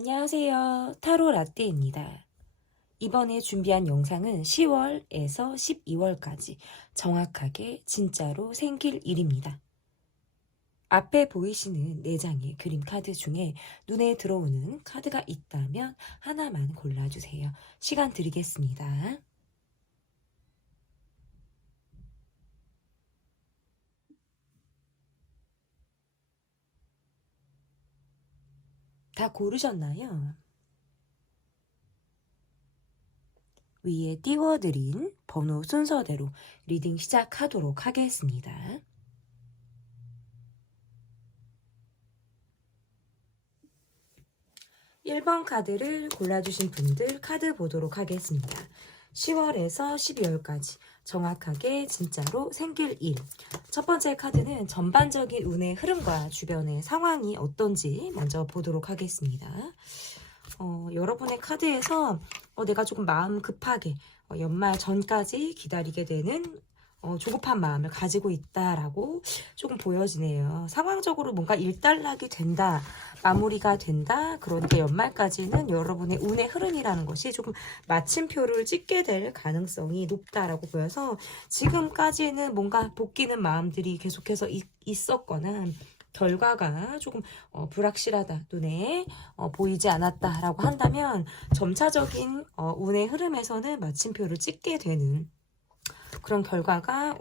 안녕하세요. 타로 라떼입니다. 이번에 준비한 영상은 10월에서 12월까지 정확하게 진짜로 생길 일입니다. 앞에 보이시는 4장의 그림 카드 중에 눈에 들어오는 카드가 있다면 하나만 골라주세요. 시간 드리겠습니다. 다 고르셨나요? 위에 띄워드린 번호 순서대로 리딩 시작하도록 하겠습니다. 1번 카드를 골라주신 분들 카드 보도록 하겠습니다. 10월에서 12월까지 정확하게 진짜로 생길 일. 첫 번째 카드는 전반적인 운의 흐름과 주변의 상황이 어떤지 먼저 보도록 하겠습니다. 여러분의 카드에서 내가 조금 마음 급하게 연말 전까지 기다리게 되는 조급한 마음을 가지고 있다라고 조금 보여지네요. 상황적으로 뭔가 일단락이 된다, 마무리가 된다. 그러니까 연말까지는 여러분의 운의 흐름이라는 것이 조금 마침표를 찍게 될 가능성이 높다라고 보여서 지금까지는 뭔가 볶이는 마음들이 계속해서 있었거나 결과가 조금 불확실하다, 눈에 보이지 않았다라고 한다면 점차적인 운의 흐름에서는 마침표를 찍게 되는 그런 결과가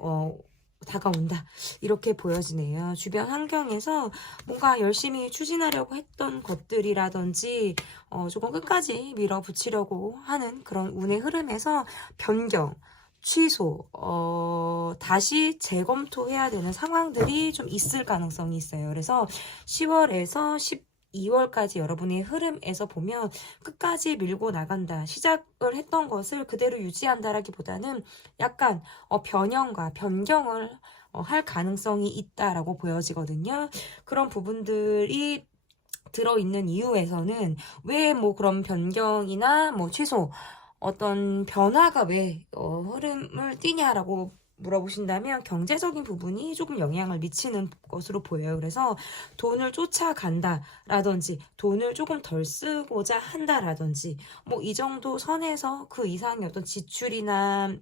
다가온다, 이렇게 보여지네요. 주변 환경에서 뭔가 열심히 추진하려고 했던 것들이라든지 조금 끝까지 밀어붙이려고 하는 그런 운의 흐름에서 변경, 취소, 다시 재검토해야 되는 상황들이 좀 있을 가능성이 있어요. 그래서 10월에서 12월까지 여러분의 흐름에서 보면 끝까지 밀고 나간다, 시작을 했던 것을 그대로 유지한다라기보다는 약간 변형과 변경을 할 가능성이 있다라고 보여지거든요. 그런 부분들이 들어있는 이유에서는 왜 뭐 그런 변경이나 뭐 취소, 어떤 변화가 왜 흐름을 띠냐라고 물어보신다면 경제적인 부분이 조금 영향을 미치는 것으로 보여요. 그래서 돈을 쫓아간다라든지 돈을 조금 덜 쓰고자 한다라든지 뭐 이 정도 선에서 그 이상의 어떤 지출이나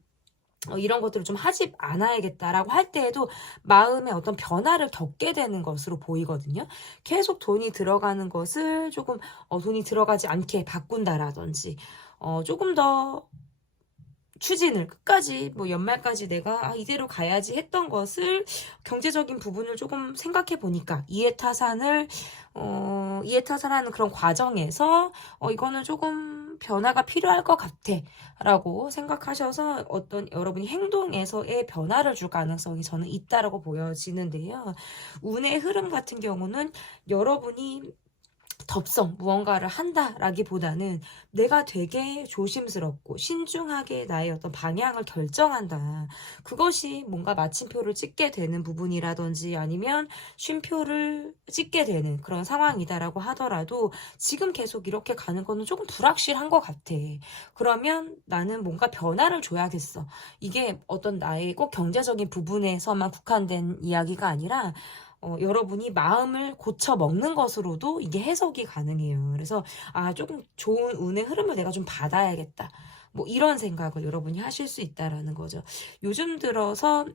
이런 것들을 좀 하지 않아야겠다라고 할 때에도 마음의 어떤 변화를 겪게 되는 것으로 보이거든요. 계속 돈이 들어가는 것을 조금 돈이 들어가지 않게 바꾼다라든지 조금 더 추진을 끝까지 뭐 연말까지 내가 이대로 가야지 했던 것을 경제적인 부분을 조금 생각해 보니까 이해타산하는 그런 과정에서 이거는 조금 변화가 필요할 것 같아 라고 생각하셔서 어떤 여러분이 행동에서의 변화를 줄 가능성이 저는 있다라고 보여지는데요. 운의 흐름 같은 경우는 여러분이 덥석 무언가를 한다라기보다는 내가 되게 조심스럽고 신중하게 나의 어떤 방향을 결정한다, 그것이 뭔가 마침표를 찍게 되는 부분이라든지 아니면 쉼표를 찍게 되는 그런 상황이다라고 하더라도 지금 계속 이렇게 가는 거는 조금 불확실한 것 같아. 그러면 나는 뭔가 변화를 줘야겠어. 이게 어떤 나의 꼭 경제적인 부분에서만 국한된 이야기가 아니라 여러분이 마음을 고쳐 먹는 것으로도 이게 해석이 가능해요. 그래서 조금 좋은 운의 흐름을 내가 좀 받아야겠다, 뭐 이런 생각을 여러분이 하실 수 있다라는 거죠. 요즘 들어서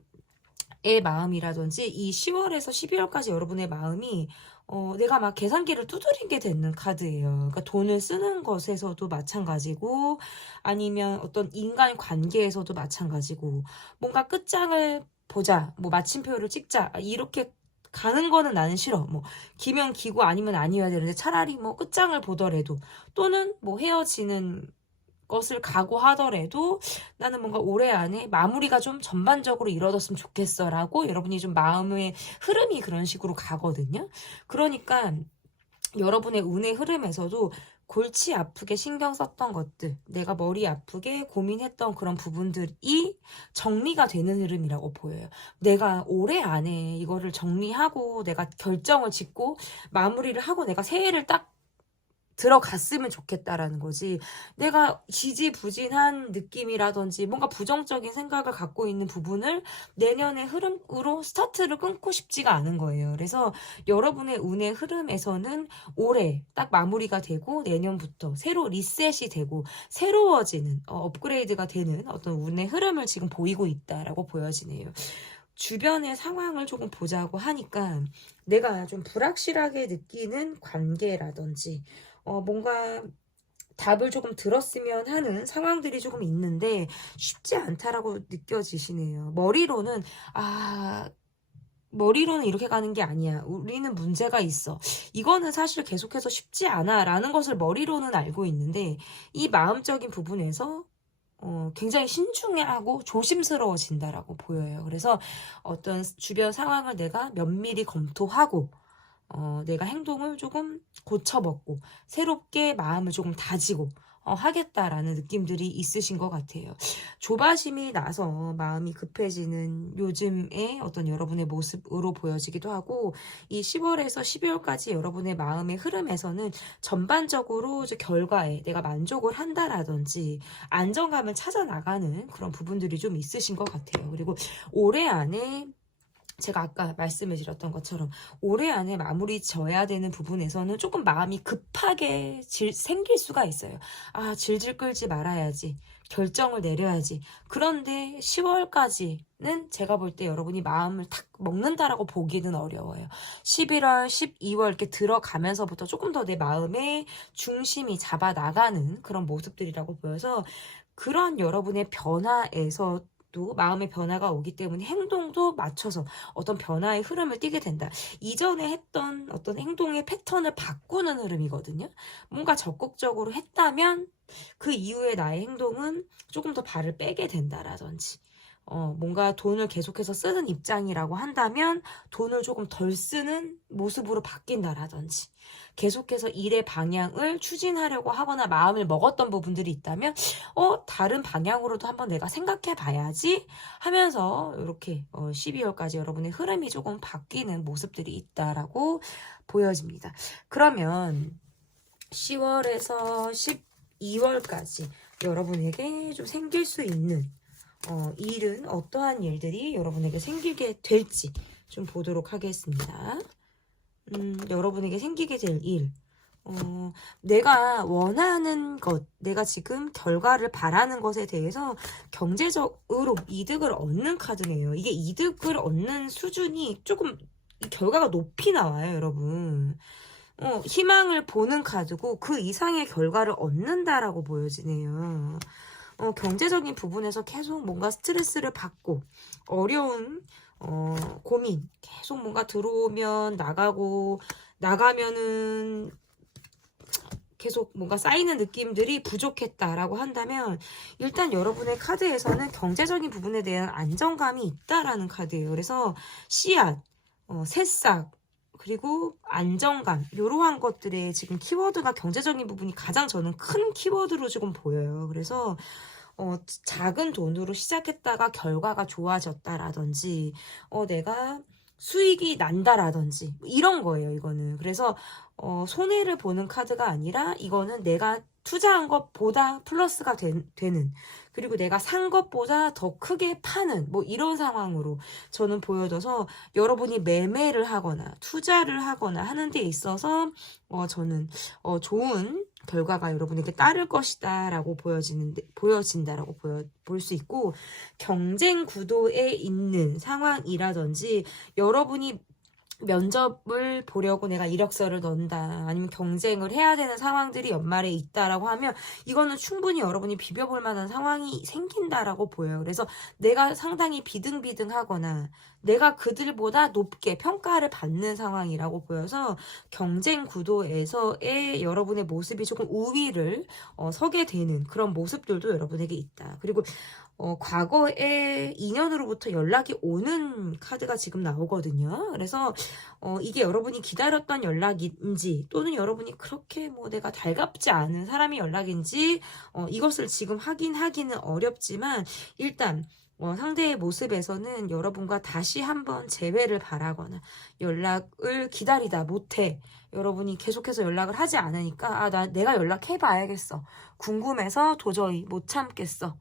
의 마음이라든지 이 10월에서 12월까지 여러분의 마음이 내가 막 계산기를 두드리게 되는 카드예요. 그러니까 돈을 쓰는 것에서도 마찬가지고 아니면 어떤 인간 관계에서도 마찬가지고 뭔가 끝장을 보자, 뭐 마침표를 찍자, 이렇게 가는 거는 나는 싫어. 뭐 기면 기고 아니면 아니어야 되는데 차라리 뭐 끝장을 보더라도 또는 뭐 헤어지는 것을 각오하더라도 나는 뭔가 올해 안에 마무리가 좀 전반적으로 이루어졌으면 좋겠어 라고 여러분이 좀 마음의 흐름이 그런 식으로 가거든요. 그러니까 여러분의 운의 흐름에서도 골치 아프게 신경 썼던 것들, 내가 머리 아프게 고민했던 그런 부분들이 정리가 되는 흐름이라고 보여요. 내가 올해 안에 이거를 정리하고 내가 결정을 짓고 마무리를 하고 내가 새해를 딱 들어갔으면 좋겠다라는 거지. 내가 지지부진한 느낌이라든지 뭔가 부정적인 생각을 갖고 있는 부분을 내년의 흐름으로 스타트를 끊고 싶지가 않은 거예요. 그래서 여러분의 운의 흐름에서는 올해 딱 마무리가 되고 내년부터 새로 리셋이 되고 새로워지는 업그레이드가 되는 어떤 운의 흐름을 지금 보이고 있다라고 보여지네요. 주변의 상황을 조금 보자고 하니까 내가 좀 불확실하게 느끼는 관계라든지 뭔가 답을 조금 들었으면 하는 상황들이 조금 있는데 쉽지 않다라고 느껴지시네요. 머리로는 이렇게 가는 게 아니야. 우리는 문제가 있어. 이거는 사실 계속해서 쉽지 않아. 라는 것을 머리로는 알고 있는데 이 마음적인 부분에서 굉장히 신중하고 조심스러워진다라고 보여요. 그래서 어떤 주변 상황을 내가 면밀히 검토하고 내가 행동을 조금 고쳐먹고 새롭게 마음을 조금 다지고 하겠다라는 느낌들이 있으신 것 같아요. 조바심이 나서 마음이 급해지는 요즘의 어떤 여러분의 모습으로 보여지기도 하고 이 10월에서 12월까지 여러분의 마음의 흐름에서는 전반적으로 이제 결과에 내가 만족을 한다라든지 안정감을 찾아 나가는 그런 부분들이 좀 있으신 것 같아요. 그리고 올해 안에 제가 아까 말씀을 드렸던 것처럼 올해 안에 마무리 져야 되는 부분에서는 조금 마음이 급하게 생길 수가 있어요. 질질 끌지 말아야지. 결정을 내려야지. 그런데 10월까지는 제가 볼 때 여러분이 마음을 탁 먹는다라고 보기는 어려워요. 11월, 12월 이렇게 들어가면서부터 조금 더 내 마음의 중심이 잡아 나가는 그런 모습들이라고 보여서 그런 여러분의 변화에서 또 마음의 변화가 오기 때문에 행동도 맞춰서 어떤 변화의 흐름을 띠게 된다. 이전에 했던 어떤 행동의 패턴을 바꾸는 흐름이거든요. 뭔가 적극적으로 했다면 그 이후에 나의 행동은 조금 더 발을 빼게 된다라든지 뭔가 돈을 계속해서 쓰는 입장이라고 한다면 돈을 조금 덜 쓰는 모습으로 바뀐다라든지 계속해서 일의 방향을 추진하려고 하거나 마음을 먹었던 부분들이 있다면 다른 방향으로도 한번 내가 생각해 봐야지 하면서 이렇게 12월까지 여러분의 흐름이 조금 바뀌는 모습들이 있다라고 보여집니다. 그러면 10월에서 12월까지 여러분에게 좀 생길 수 있는 일은 어떠한 일들이 여러분에게 생기게 될지 좀 보도록 하겠습니다. 여러분에게 생기게 될 일. 내가 원하는 것, 내가 지금 결과를 바라는 것에 대해서 경제적으로 이득을 얻는 카드네요. 이게 이득을 얻는 수준이 조금 이 결과가 높이 나와요, 여러분. 희망을 보는 카드고 그 이상의 결과를 얻는다라고 보여지네요. 경제적인 부분에서 계속 뭔가 스트레스를 받고 어려운 고민 계속 뭔가 들어오면 나가면은 계속 뭔가 쌓이는 느낌들이 부족했다라고 한다면 일단 여러분의 카드에서는 경제적인 부분에 대한 안정감이 있다라는 카드예요. 그래서 씨앗, 새싹, 그리고 안정감 이러한 것들의 지금 키워드가 경제적인 부분이 가장 저는 큰 키워드로 지금 보여요. 그래서 작은 돈으로 시작했다가 결과가 좋아졌다라든지 내가 수익이 난다라든지 이런 거예요. 이거는 그래서 손해를 보는 카드가 아니라 이거는 내가 투자한 것보다 플러스가 되는 그리고 내가 산 것보다 더 크게 파는 뭐 이런 상황으로 저는 보여져서 여러분이 매매를 하거나 투자를 하거나 하는 데 있어서 저는 좋은 결과가 여러분에게 따를 것이다 라고 보여진다라고 볼 수 있고 경쟁 구도에 있는 상황이라든지 여러분이 면접을 보려고 내가 이력서를 넣는다 아니면 경쟁을 해야 되는 상황들이 연말에 있다라고 하면 이거는 충분히 여러분이 비벼볼 만한 상황이 생긴다라고 보여요. 그래서 내가 상당히 비등비등하거나 내가 그들보다 높게 평가를 받는 상황이라고 보여서 경쟁 구도에서의 여러분의 모습이 조금 우위를 서게 되는 그런 모습들도 여러분에게 있다. 그리고 과거에 인연으로부터 연락이 오는 카드가 지금 나오거든요. 그래서 이게 여러분이 기다렸던 연락인지 또는 여러분이 그렇게 뭐 내가 달갑지 않은 사람의 연락인지 이것을 지금 확인하기는 어렵지만 일단 상대의 모습에서는 여러분과 다시 한번 재회를 바라거나 연락을 기다리다 못해. 여러분이 계속해서 연락을 하지 않으니까 내가 연락해 봐야겠어. 궁금해서 도저히 못 참겠어.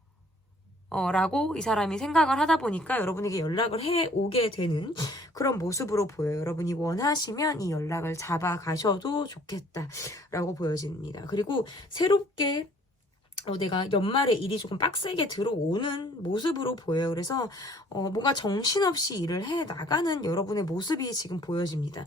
라고 이 사람이 생각을 하다 보니까 여러분에게 연락을 해 오게 되는 그런 모습으로 보여요. 여러분이 원하시면 이 연락을 잡아가셔도 좋겠다라고 보여집니다. 그리고 새롭게 내가 연말에 일이 조금 빡세게 들어오는 모습으로 보여요. 그래서 뭔가 정신없이 일을 해 나가는 여러분의 모습이 지금 보여집니다.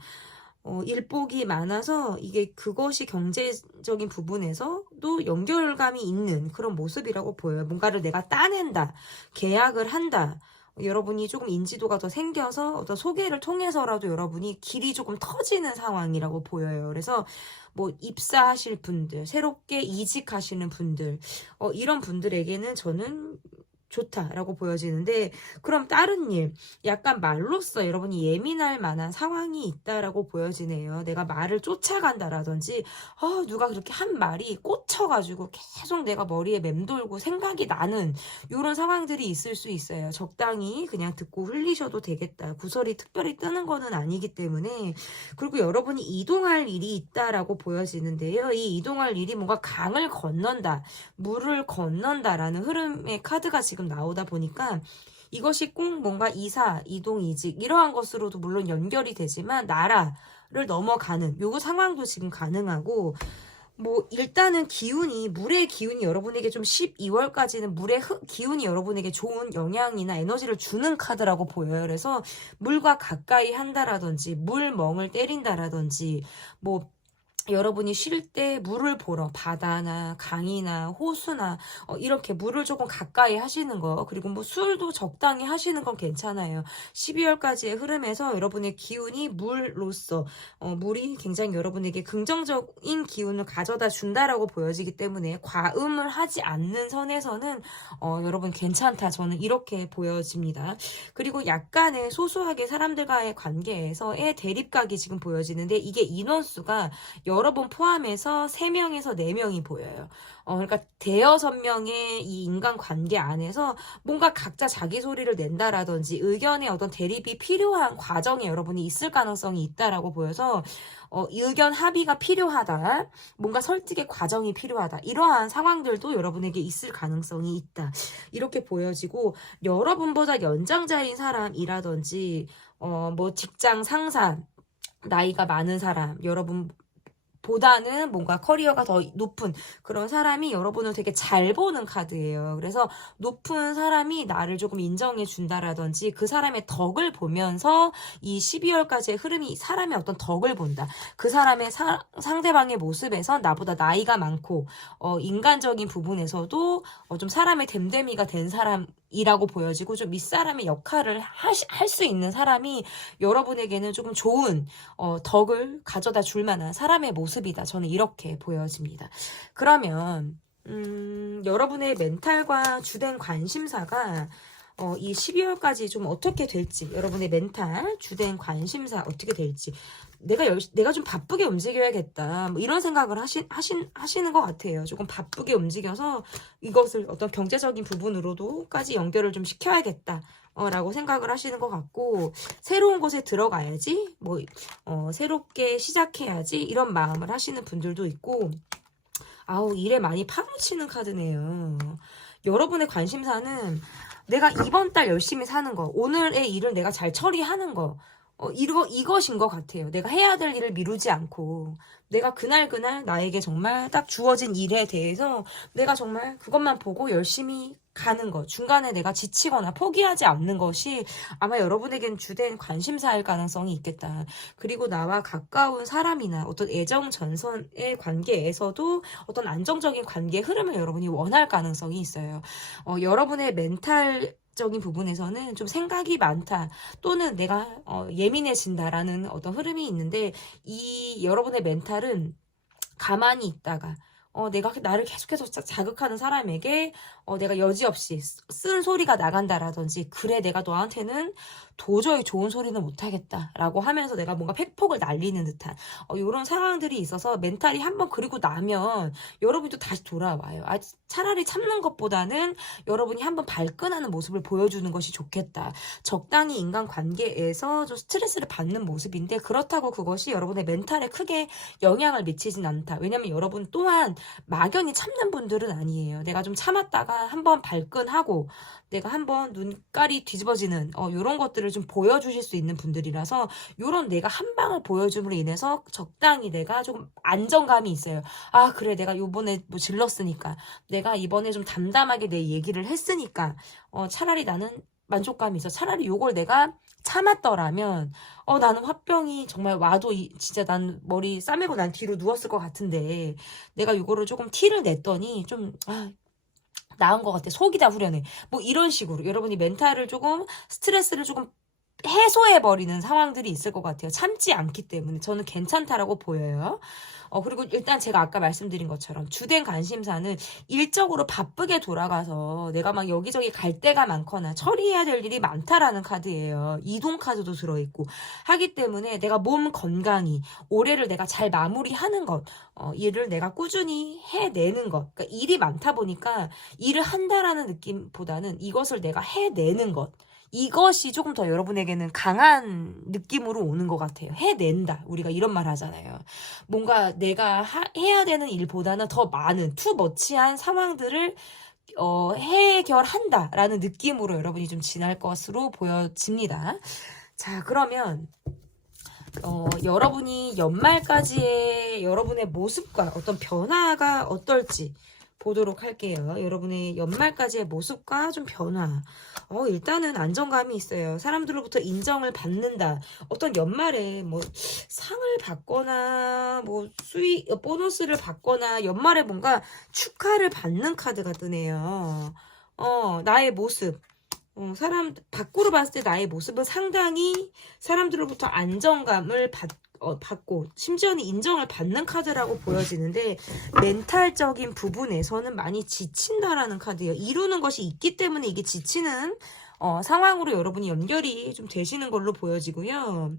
일복이 많아서 그것이 경제적인 부분에서도 연결감이 있는 그런 모습이라고 보여요. 뭔가를 내가 따낸다, 계약을 한다. 여러분이 조금 인지도가 더 생겨서 어떤 소개를 통해서라도 여러분이 길이 조금 터지는 상황이라고 보여요. 그래서 뭐 입사하실 분들, 새롭게 이직하시는 분들, 이런 분들에게는 저는 좋다라고 보여지는데, 그럼 다른 일, 약간 말로써 여러분이 예민할 만한 상황이 있다라고 보여지네요. 내가 말을 쫓아간다라든지 누가 그렇게 한 말이 꽂혀가지고 계속 내가 머리에 맴돌고 생각이 나는 이런 상황들이 있을 수 있어요. 적당히 그냥 듣고 흘리셔도 되겠다. 구설이 특별히 뜨는 거는 아니기 때문에. 그리고 여러분이 이동할 일이 있다라고 보여지는데요. 이 이동할 일이 뭔가 강을 건넌다, 물을 건넌다라는 흐름의 카드가 지금 나오다 보니까 이것이 꼭 뭔가 이사, 이동, 이직 이러한 것으로도 물론 연결이 되지만 나라를 넘어가는 요 상황도 지금 가능하고, 뭐 일단은 물의 기운이 여러분에게 좀 12월까지는 물의 기운이 여러분에게 좋은 영향이나 에너지를 주는 카드라고 보여요. 그래서 물과 가까이 한다라든지 물멍을 때린다라든지, 뭐 여러분이 쉴 때 물을 보러 바다나 강이나 호수나 이렇게 물을 조금 가까이 하시는 거, 그리고 뭐 술도 적당히 하시는 건 괜찮아요. 12월까지의 흐름에서 여러분의 기운이 물로서 물이 굉장히 여러분에게 긍정적인 기운을 가져다 준다라고 보여지기 때문에 과음을 하지 않는 선에서는 여러분 괜찮다, 저는 이렇게 보여집니다. 그리고 약간의 소소하게 사람들과의 관계에서의 대립각이 지금 보여지는데, 이게 인원수가 여러 번 포함해서 3명에서 4명이 보여요. 그러니까 대여섯 명의 이 인간관계 안에서 뭔가 각자 자기 소리를 낸다라든지 의견의 어떤 대립이 필요한 과정에 여러분이 있을 가능성이 있다라고 보여서 의견 합의가 필요하다, 뭔가 설득의 과정이 필요하다, 이러한 상황들도 여러분에게 있을 가능성이 있다, 이렇게 보여지고, 여러분보다 연장자인 사람이라든지 뭐 직장 상사, 나이가 많은 사람, 여러분 보다는 뭔가 커리어가 더 높은 그런 사람이 여러분을 되게 잘 보는 카드예요. 그래서 높은 사람이 나를 조금 인정해 준다라든지 그 사람의 덕을 보면서 이 12월까지의 흐름이 사람의 어떤 덕을 본다. 그 사람의 상대방의 모습에서 나보다 나이가 많고 인간적인 부분에서도 좀 사람의 됨됨이가 된 사람이라고 보여지고, 좀 윗사람의 역할을 할 수 있는 사람이 여러분에게는 조금 좋은 덕을 가져다 줄 만한 사람의 모습이다. 저는 이렇게 보여집니다. 그러면 여러분의 멘탈과 주된 관심사가 이 12월까지 좀 어떻게 될지, 여러분의 멘탈, 주된 관심사 어떻게 될지, 내가 좀 바쁘게 움직여야겠다, 뭐 이런 생각을 하시는 것 같아요. 조금 바쁘게 움직여서 이것을 어떤 경제적인 부분으로도까지 연결을 좀 시켜야겠다. 라고 생각을 하시는 것 같고, 새로운 곳에 들어가야지, 뭐 새롭게 시작해야지, 이런 마음을 하시는 분들도 있고, 일에 많이 파묻히는 카드네요. 여러분의 관심사는 내가 이번 달 열심히 사는 거, 오늘의 일을 내가 잘 처리하는 거, 이것인 것 같아요. 내가 해야 될 일을 미루지 않고, 내가 그날 나에게 정말 딱 주어진 일에 대해서 내가 정말 그것만 보고 열심히 가는 것, 중간에 내가 지치거나 포기하지 않는 것이 아마 여러분에겐 주된 관심사일 가능성이 있겠다. 그리고 나와 가까운 사람이나 어떤 애정 전선의 관계에서도 어떤 안정적인 관계 흐름을 여러분이 원할 가능성이 있어요. 여러분의 멘탈적인 부분에서는 좀 생각이 많다, 또는 내가 예민해진다라는 어떤 흐름이 있는데, 이 여러분의 멘탈은 가만히 있다가 내가 나를 계속해서 자극하는 사람에게 내가 여지없이 쓴 소리가 나간다라든지, 그래 내가 너한테는 도저히 좋은 소리는 못하겠다라고 하면서 내가 뭔가 팩폭을 날리는 듯한 요런 상황들이 있어서 멘탈이 한번 그리고 나면 여러분이 또 다시 돌아와요. 차라리 참는 것보다는 여러분이 한번 발끈하는 모습을 보여주는 것이 좋겠다. 적당히 인간관계에서 좀 스트레스를 받는 모습인데, 그렇다고 그것이 여러분의 멘탈에 크게 영향을 미치진 않다. 왜냐면 여러분 또한 막연히 참는 분들은 아니에요. 내가 좀 참았다가 한번 발끈하고 내가 한번 눈깔이 뒤집어지는 요런 것들을 좀 보여주실 수 있는 분들이라서, 요런 내가 한 방을 보여줌으로 인해서 적당히 내가 좀 안정감이 있어요. 그래 내가 요번에 뭐 질렀으니까, 내가 이번에 좀 담담하게 내 얘기를 했으니까 차라리 나는 만족감이 있어. 차라리 요걸 내가 참았더라면 나는 화병이 정말 와도 진짜 난 머리 싸매고 난 뒤로 누웠을 것 같은데, 내가 요거를 조금 티를 냈더니 좀 나은 것 같아. 속이 다 후련해. 뭐 이런 식으로 여러분이 멘탈을 조금, 스트레스를 조금 해소해버리는 상황들이 있을 것 같아요. 참지 않기 때문에 저는 괜찮다라고 보여요. 그리고 일단 제가 아까 말씀드린 것처럼 주된 관심사는 일적으로 바쁘게 돌아가서 내가 막 여기저기 갈 데가 많거나 처리해야 될 일이 많다라는 카드예요. 이동 카드도 들어있고 하기 때문에 내가 몸 건강히 올해를 내가 잘 마무리하는 것, 일을 내가 꾸준히 해내는 것, 그러니까 일이 많다 보니까 일을 한다라는 느낌보다는 이것을 내가 해내는 것, 이것이 조금 더 여러분에게는 강한 느낌으로 오는 것 같아요. 해낸다. 우리가 이런 말 하잖아요. 뭔가 내가 해야 되는 일보다는 더 많은 투머치한 상황들을 해결한다라는 느낌으로 여러분이 좀 지날 것으로 보여집니다. 자, 그러면 여러분이 연말까지의 여러분의 모습과 어떤 변화가 어떨지 보도록 할게요. 여러분의 연말까지의 모습과 좀 변화. 일단은 안정감이 있어요. 사람들로부터 인정을 받는다. 어떤 연말에 뭐 상을 받거나 뭐 수익, 보너스를 받거나 연말에 뭔가 축하를 받는 카드가 뜨네요. 나의 모습. 밖으로 봤을 때 나의 모습은 상당히 사람들로부터 안정감을 받고 심지어는 인정을 받는 카드라고 보여지는데, 멘탈적인 부분에서는 많이 지친다라는 카드예요. 이루는 것이 있기 때문에 이게 지치는 상황으로 여러분이 연결이 좀 되시는 걸로 보여지고요.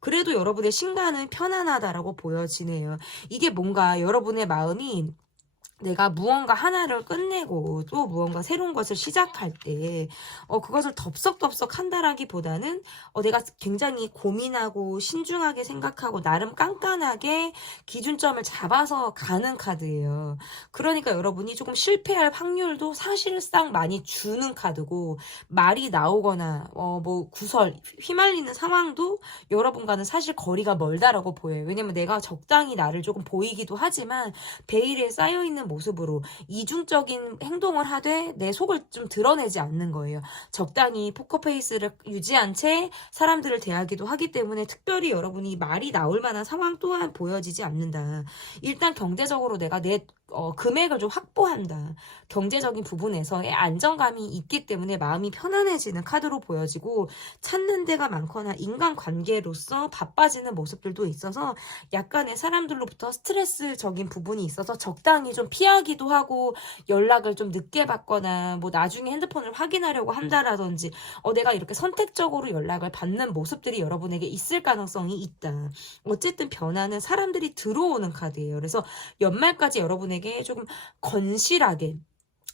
그래도 여러분의 신간은 편안하다라고 보여지네요. 이게 뭔가 여러분의 마음이 내가 무언가 하나를 끝내고 또 무언가 새로운 것을 시작할 때 그것을 덥석덥석 한다라기보다는 내가 굉장히 고민하고 신중하게 생각하고 나름 깐깐하게 기준점을 잡아서 가는 카드예요. 그러니까 여러분이 조금 실패할 확률도 사실상 많이 주는 카드고, 말이 나오거나 뭐 구설 휘말리는 상황도 여러분과는 사실 거리가 멀다라고 보여요. 왜냐면 내가 적당히 나를 조금 보이기도 하지만 베일에 쌓여있는 모습으로 이중적인 행동을 하되 내 속을 좀 드러내지 않는 거예요. 적당히 포커페이스를 유지한 채 사람들을 대하기도 하기 때문에 특별히 여러분이 말이 나올 만한 상황 또한 보여지지 않는다. 일단 경제적으로 내가 내 금액을 좀 확보한다. 경제적인 부분에서의 안정감이 있기 때문에 마음이 편안해지는 카드로 보여지고, 찾는 데가 많거나 인간관계로서 바빠지는 모습들도 있어서 약간의 사람들로부터 스트레스적인 부분이 있어서 적당히 좀 피하기도 하고, 연락을 좀 늦게 받거나 뭐 나중에 핸드폰을 확인하려고 한다라든지 내가 이렇게 선택적으로 연락을 받는 모습들이 여러분에게 있을 가능성이 있다. 어쨌든 변화는 사람들이 들어오는 카드예요. 그래서 연말까지 여러분에게 조금 건실하게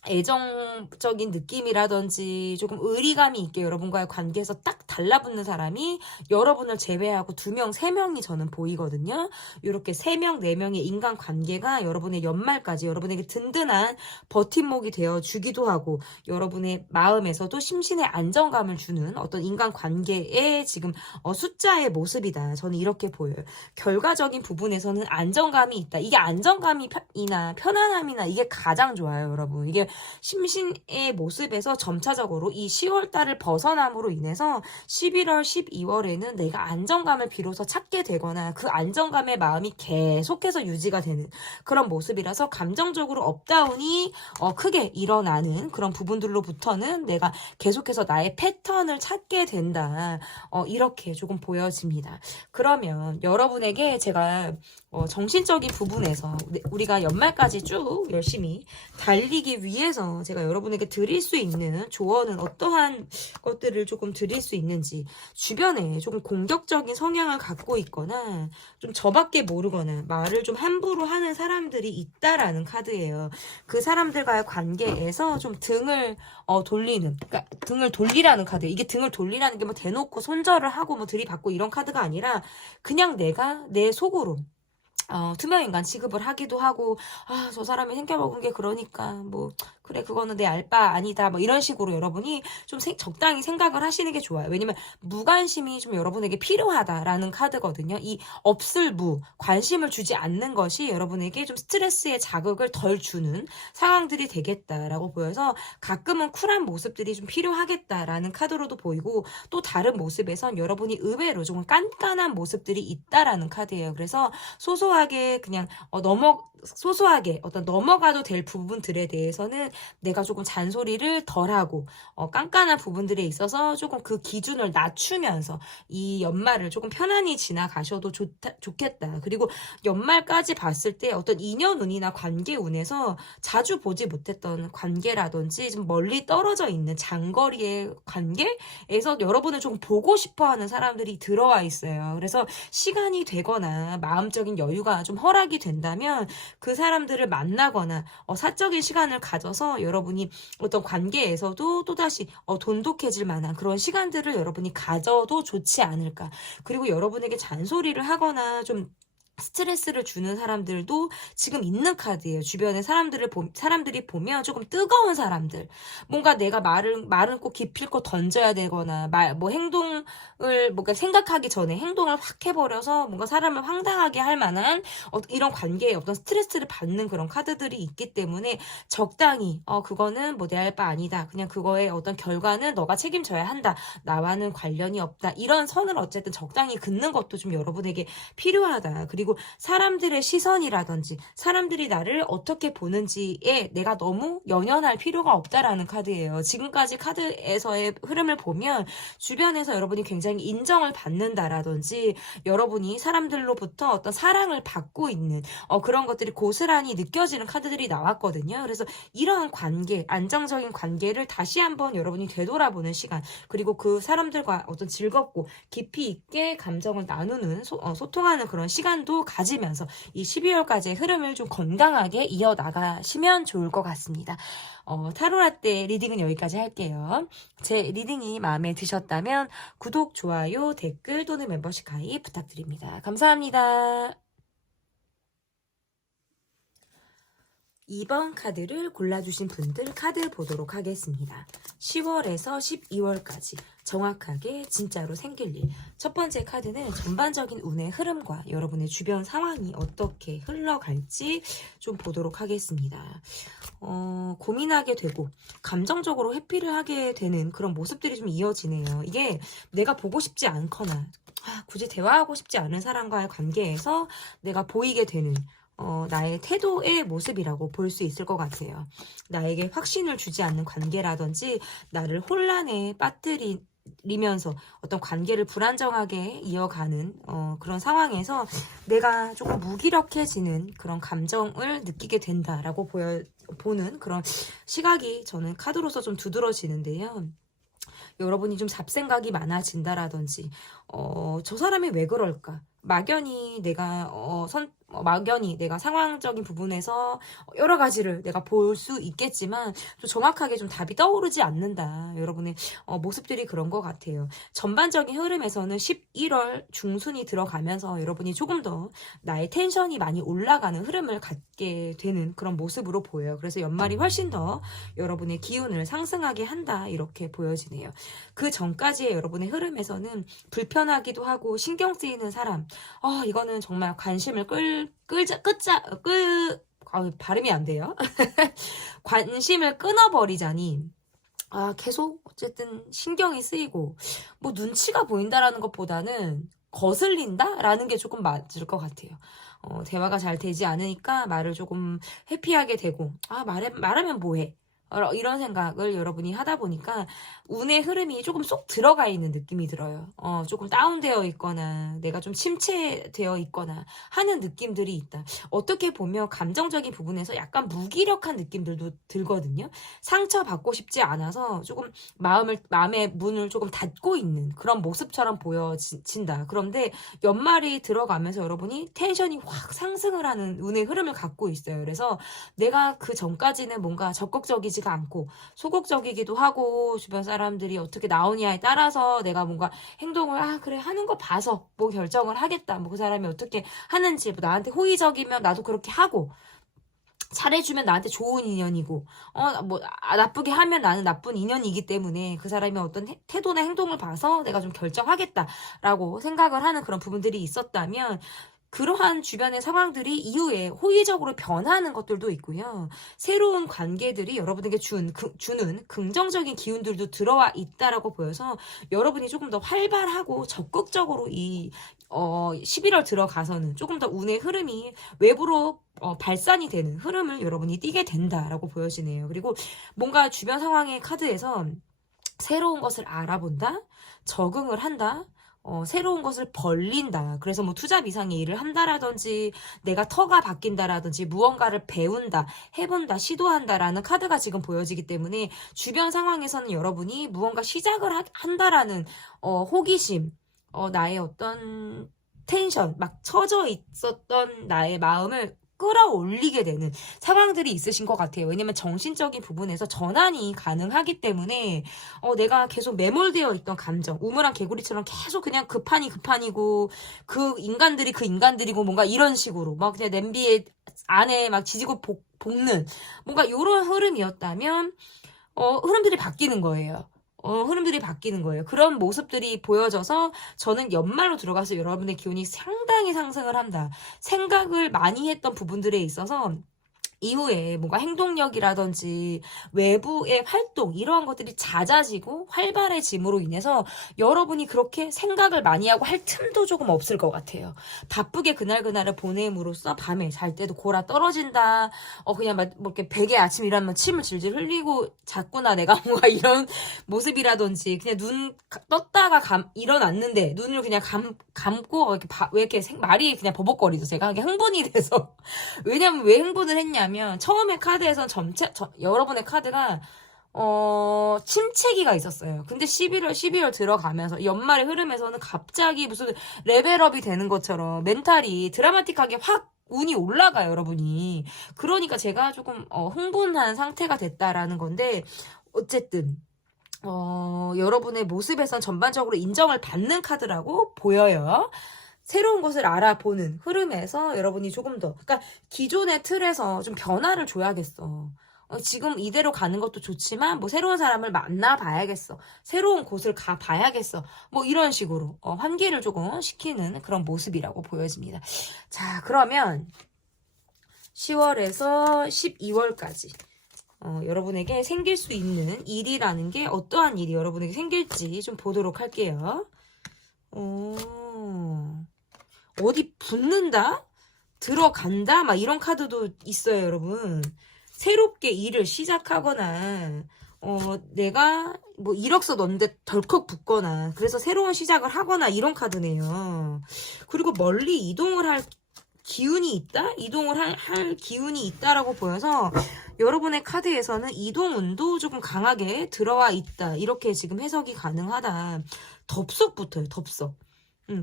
애정적인 느낌이라든지 조금 의리감이 있게 여러분과의 관계에서 딱 달라붙는 사람이 여러분을 제외하고 2명, 3명이 저는 보이거든요. 이렇게 3명, 4명의 인간관계가 여러분의 연말까지 여러분에게 든든한 버팀목이 되어주기도 하고, 여러분의 마음에서도 심신의 안정감을 주는 어떤 인간관계의 지금 숫자의 모습이다. 저는 이렇게 보여요. 결과적인 부분에서는 안정감이 있다. 이게 안정감이나 편안함이나 이게 가장 좋아요, 여러분. 이게 심신의 모습에서 점차적으로 이 10월 달을 벗어남으로 인해서 11월, 12월에는 내가 안정감을 비로소 찾게 되거나 그 안정감의 마음이 계속해서 유지가 되는 그런 모습이라서 감정적으로 업다운이 크게 일어나는 그런 부분들로부터는 내가 계속해서 나의 패턴을 찾게 된다. 이렇게 조금 보여집니다. 그러면 여러분에게 제가 정신적인 부분에서 우리가 연말까지 쭉 열심히 달리기 위해서 제가 여러분에게 드릴 수 있는 조언은 어떠한 것들을 조금 드릴 수 있는지, 주변에 조금 공격적인 성향을 갖고 있거나 좀 저밖에 모르거나 말을 좀 함부로 하는 사람들이 있다라는 카드예요. 그 사람들과의 관계에서 좀 등을 돌리는, 그러니까 등을 돌리라는 카드. 이게 등을 돌리라는 게 뭐 대놓고 손절을 하고 뭐 들이받고 이런 카드가 아니라 그냥 내가 내 속으로 투명인간 취급을 하기도 하고, 저 사람이 생겨먹은 게 그러니까, 뭐, 그래, 그거는 내 알바 아니다. 뭐, 이런 식으로 여러분이 좀 적당히 생각을 하시는 게 좋아요. 왜냐면, 무관심이 좀 여러분에게 필요하다라는 카드거든요. 이 없을무, 관심을 주지 않는 것이 여러분에게 좀 스트레스의 자극을 덜 주는 상황들이 되겠다라고 보여서, 가끔은 쿨한 모습들이 좀 필요하겠다라는 카드로도 보이고, 또 다른 모습에선 여러분이 의외로 조금 깐깐한 모습들이 있다라는 카드예요. 그래서, 소소하게 그냥 소소하게 어떤 넘어가도 될 부분들에 대해서는 내가 조금 잔소리를 덜하고 깐깐한 부분들에 있어서 조금 그 기준을 낮추면서 이 연말을 조금 편안히 지나가셔도 좋겠다. 그리고 연말까지 봤을 때 어떤 인연운이나 관계운에서 자주 보지 못했던 관계라든지 좀 멀리 떨어져 있는 장거리의 관계에서 여러분을 조금 보고 싶어하는 사람들이 들어와 있어요. 그래서 시간이 되거나 마음적인 여유가 좀 허락이 된다면 그 사람들을 만나거나 사적인 시간을 가져서 여러분이 어떤 관계에서도 또다시 돈독해질 만한 그런 시간들을 여러분이 가져도 좋지 않을까. 그리고 여러분에게 잔소리를 하거나 좀 스트레스를 주는 사람들도 지금 있는 카드예요. 주변에 사람들이 보면 조금 뜨거운 사람들. 뭔가 내가 말을 꼭 기필코 던져야 되거나, 행동을, 뭔가 생각하기 전에 행동을 확 해버려서 뭔가 사람을 황당하게 할 만한 이런 관계에 어떤 스트레스를 받는 그런 카드들이 있기 때문에 적당히, 그거는 뭐 내 할 바 아니다. 그냥 그거의 어떤 결과는 너가 책임져야 한다. 나와는 관련이 없다. 이런 선을 어쨌든 적당히 긋는 것도 좀 여러분에게 필요하다. 그리고 사람들의 시선이라든지 사람들이 나를 어떻게 보는지에 내가 너무 연연할 필요가 없다라는 카드예요. 지금까지 카드에서의 흐름을 보면 주변에서 여러분이 굉장히 인정을 받는다라든지 여러분이 사람들로부터 어떤 사랑을 받고 있는 그런 것들이 고스란히 느껴지는 카드들이 나왔거든요. 그래서 이러한 관계, 안정적인 관계를 다시 한번 여러분이 되돌아보는 시간, 그리고 그 사람들과 어떤 즐겁고 깊이 있게 감정을 나누는 소통하는 그런 시간도 가지면서 이 12월까지의 흐름을 좀 건강하게 이어나가시면 좋을 것 같습니다. 타로라떼 리딩은 여기까지 할게요. 제 리딩이 마음에 드셨다면 구독, 좋아요, 댓글 또는 멤버십 가입 부탁드립니다. 감사합니다. 2번 카드를 골라주신 분들 카드 보도록 하겠습니다. 10월에서 12월까지 정확하게 진짜로 생길 일. 첫 번째 카드는 전반적인 운의 흐름과 여러분의 주변 상황이 어떻게 흘러갈지 좀 보도록 하겠습니다. 고민하게 되고 감정적으로 회피를 하게 되는 그런 모습들이 좀 이어지네요. 이게 내가 보고 싶지 않거나 굳이 대화하고 싶지 않은 사람과의 관계에서 내가 보이게 되는 나의 태도의 모습이라고 볼 수 있을 것 같아요. 나에게 확신을 주지 않는 관계라든지 나를 혼란에 빠뜨리면서 어떤 관계를 불안정하게 이어가는 그런 상황에서 내가 조금 무기력해지는 그런 감정을 느끼게 된다라고 보는 그런 시각이 저는 카드로서 좀 두드러지는데요. 여러분이 좀 잡생각이 많아진다라든지 저 사람이 왜 그럴까? 막연히 내가 상황적인 부분에서 여러 가지를 내가 볼 수 있겠지만 좀 정확하게 좀 답이 떠오르지 않는다. 여러분의 모습들이 그런 것 같아요. 전반적인 흐름에서는 11월 중순이 들어가면서 여러분이 조금 더 나의 텐션이 많이 올라가는 흐름을 갖게 되는 그런 모습으로 보여요. 그래서 연말이 훨씬 더 여러분의 기운을 상승하게 한다. 이렇게 보여지네요. 그 전까지의 여러분의 흐름에서는 불편하기도 하고 신경 쓰이는 사람, 이거는 정말 관심을 발음이 안 돼요. 관심을 끊어버리자니 계속 어쨌든 신경이 쓰이고 뭐 눈치가 보인다라는 것보다는 거슬린다라는 게 조금 맞을 것 같아요. 대화가 잘 되지 않으니까 말을 조금 회피하게 되고 말하면 뭐해? 이런 생각을 여러분이 하다 보니까 운의 흐름이 조금 쏙 들어가 있는 느낌이 들어요. 조금 다운되어 있거나 내가 좀 침체되어 있거나 하는 느낌들이 있다. 어떻게 보면 감정적인 부분에서 약간 무기력한 느낌들도 들거든요. 상처받고 싶지 않아서 조금 마음의 문을 조금 닫고 있는 그런 모습처럼 보여진다. 그런데 연말이 들어가면서 여러분이 텐션이 확 상승을 하는 운의 흐름을 갖고 있어요. 그래서 내가 그 전까지는 뭔가 적극적이지가 않고 소극적이기도 하고 주변 사람들이 어떻게 나오냐에 따라서 내가 뭔가 행동을 그래 하는 거 봐서 뭐 결정을 하겠다. 뭐 그 사람이 어떻게 하는지 뭐 나한테 호의적이면 나도 그렇게 하고 잘해주면 나한테 좋은 인연이고 나쁘게 하면 나는 나쁜 인연이기 때문에 그 사람의 어떤 태도나 행동을 봐서 내가 좀 결정하겠다라고 생각을 하는 그런 부분들이 있었다면 그러한 주변의 상황들이 이후에 호의적으로 변하는 것들도 있고요. 새로운 관계들이 여러분에게 주는 긍정적인 기운들도 들어와 있다라고 보여서 여러분이 조금 더 활발하고 적극적으로 이 11월 들어가서는 조금 더 운의 흐름이 외부로 발산이 되는 흐름을 여러분이 띠게 된다라고 보여지네요. 그리고 뭔가 주변 상황의 카드에서 새로운 것을 알아본다, 적응을 한다, 새로운 것을 벌린다. 그래서 뭐 투자 미상의 일을 한다라든지 내가 터가 바뀐다라든지 무언가를 배운다, 해본다, 시도한다라는 카드가 지금 보여지기 때문에 주변 상황에서는 여러분이 무언가 시작을 한다라는 호기심, 나의 어떤 텐션, 막 처져 있었던 나의 마음을 끌어올리게 되는 상황들이 있으신 것 같아요. 왜냐면 정신적인 부분에서 전환이 가능하기 때문에 내가 계속 매몰되어 있던 감정, 우물안 개구리처럼 계속 그냥 급한이고 그 인간들이 그 인간들이고 뭔가 이런 식으로 막 그냥 냄비 안에 막 지지고 볶는 뭔가 이런 흐름이었다면 흐름들이 바뀌는 거예요. 흐름들이 바뀌는 거예요. 그런 모습들이 보여져서 저는 연말로 들어가서 여러분의 기운이 상당히 상승을 한다. 생각을 많이 했던 부분들에 있어서 이후에 뭔가 행동력이라든지 외부의 활동 이러한 것들이 잦아지고 활발해짐으로 인해서 여러분이 그렇게 생각을 많이 하고 할 틈도 조금 없을 것 같아요. 바쁘게 그날그날을 보냄으로써 밤에 잘 때도 골아 떨어진다. 그냥 막 뭐 이렇게 베개 아침 일어나면 침을 질질 흘리고 잤구나 내가 뭔가 이런 모습이라든지 그냥 눈 떴다가 일어났는데 눈을 그냥 감고 왜 이렇게 말이 그냥 버벅거리죠. 제가 이게 흥분이 돼서 왜냐면 왜 흥분을 했냐면 처음에 카드에선 여러분의 카드가 침체기가 있었어요. 근데 12월 들어가면서 연말의 흐름에서는 갑자기 무슨 레벨업이 되는 것처럼 멘탈이 드라마틱하게 확 운이 올라가요, 여러분이. 그러니까 제가 조금 흥분한 상태가 됐다라는 건데 어쨌든 여러분의 모습에선 전반적으로 인정을 받는 카드라고 보여요. 새로운 것을 알아보는 흐름에서 여러분이 조금 더, 그러니까 기존의 틀에서 좀 변화를 줘야겠어. 지금 이대로 가는 것도 좋지만, 뭐 새로운 사람을 만나봐야겠어. 새로운 곳을 가봐야겠어. 뭐 이런 식으로 환기를 조금 시키는 그런 모습이라고 보여집니다. 자, 그러면 10월에서 12월까지 여러분에게 생길 수 있는 일이라는 게 어떠한 일이 여러분에게 생길지 좀 보도록 할게요. 어디 붙는다? 들어간다? 막 이런 카드도 있어요, 여러분. 새롭게 일을 시작하거나, 내가 뭐 이력서 넣는데 덜컥 붙거나, 그래서 새로운 시작을 하거나 이런 카드네요. 그리고 멀리 이동을 할 기운이 있다? 이동을 할 기운이 있다라고 보여서 여러분의 카드에서는 이동운도 조금 강하게 들어와 있다. 이렇게 지금 해석이 가능하다. 덥석 붙어요, 덥석.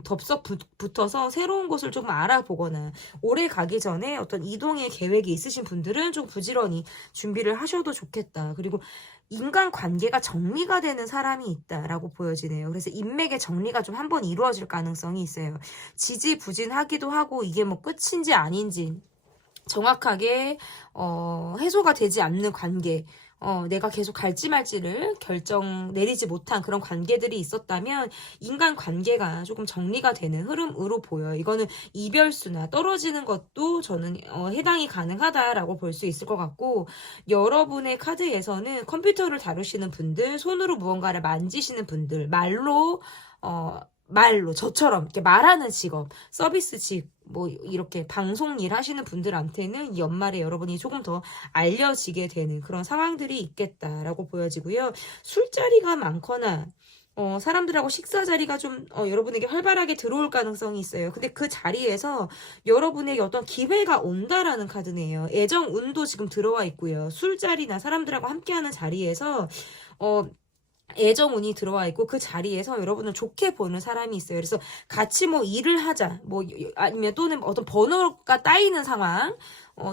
덥석 붙어서 새로운 곳을 조금 알아보거나 올해 가기 전에 어떤 이동의 계획이 있으신 분들은 좀 부지런히 준비를 하셔도 좋겠다. 그리고 인간관계가 정리가 되는 사람이 있다라고 보여지네요. 그래서 인맥의 정리가 좀 한번 이루어질 가능성이 있어요. 지지부진하기도 하고 이게 뭐 끝인지 아닌지 정확하게 해소가 되지 않는 관계 내가 계속 갈지 말지를 결정 내리지 못한 그런 관계들이 있었다면 인간 관계가 조금 정리가 되는 흐름으로 보여요. 이거는 이별수나 떨어지는 것도 저는 해당이 가능하다라고 볼 수 있을 것 같고, 여러분의 카드에서는 컴퓨터를 다루시는 분들, 손으로 무언가를 만지시는 분들, 말로 저처럼 이렇게 말하는 직업, 서비스직, 뭐 이렇게 방송 일 하시는 분들한테는 이 연말에 여러분이 조금 더 알려지게 되는 그런 상황들이 있겠다라고 보여지고요. 술자리가 많거나 사람들하고 식사 자리가 좀 여러분에게 활발하게 들어올 가능성이 있어요. 근데 그 자리에서 여러분에게 어떤 기회가 온다라는 카드네요. 애정 운도 지금 들어와 있고요. 술자리나 사람들하고 함께하는 자리에서 애정운이 들어와 있고 그 자리에서 여러분을 좋게 보는 사람이 있어요. 그래서 같이 뭐 일을 하자, 뭐 아니면 또는 어떤 번호가 따이는 상황,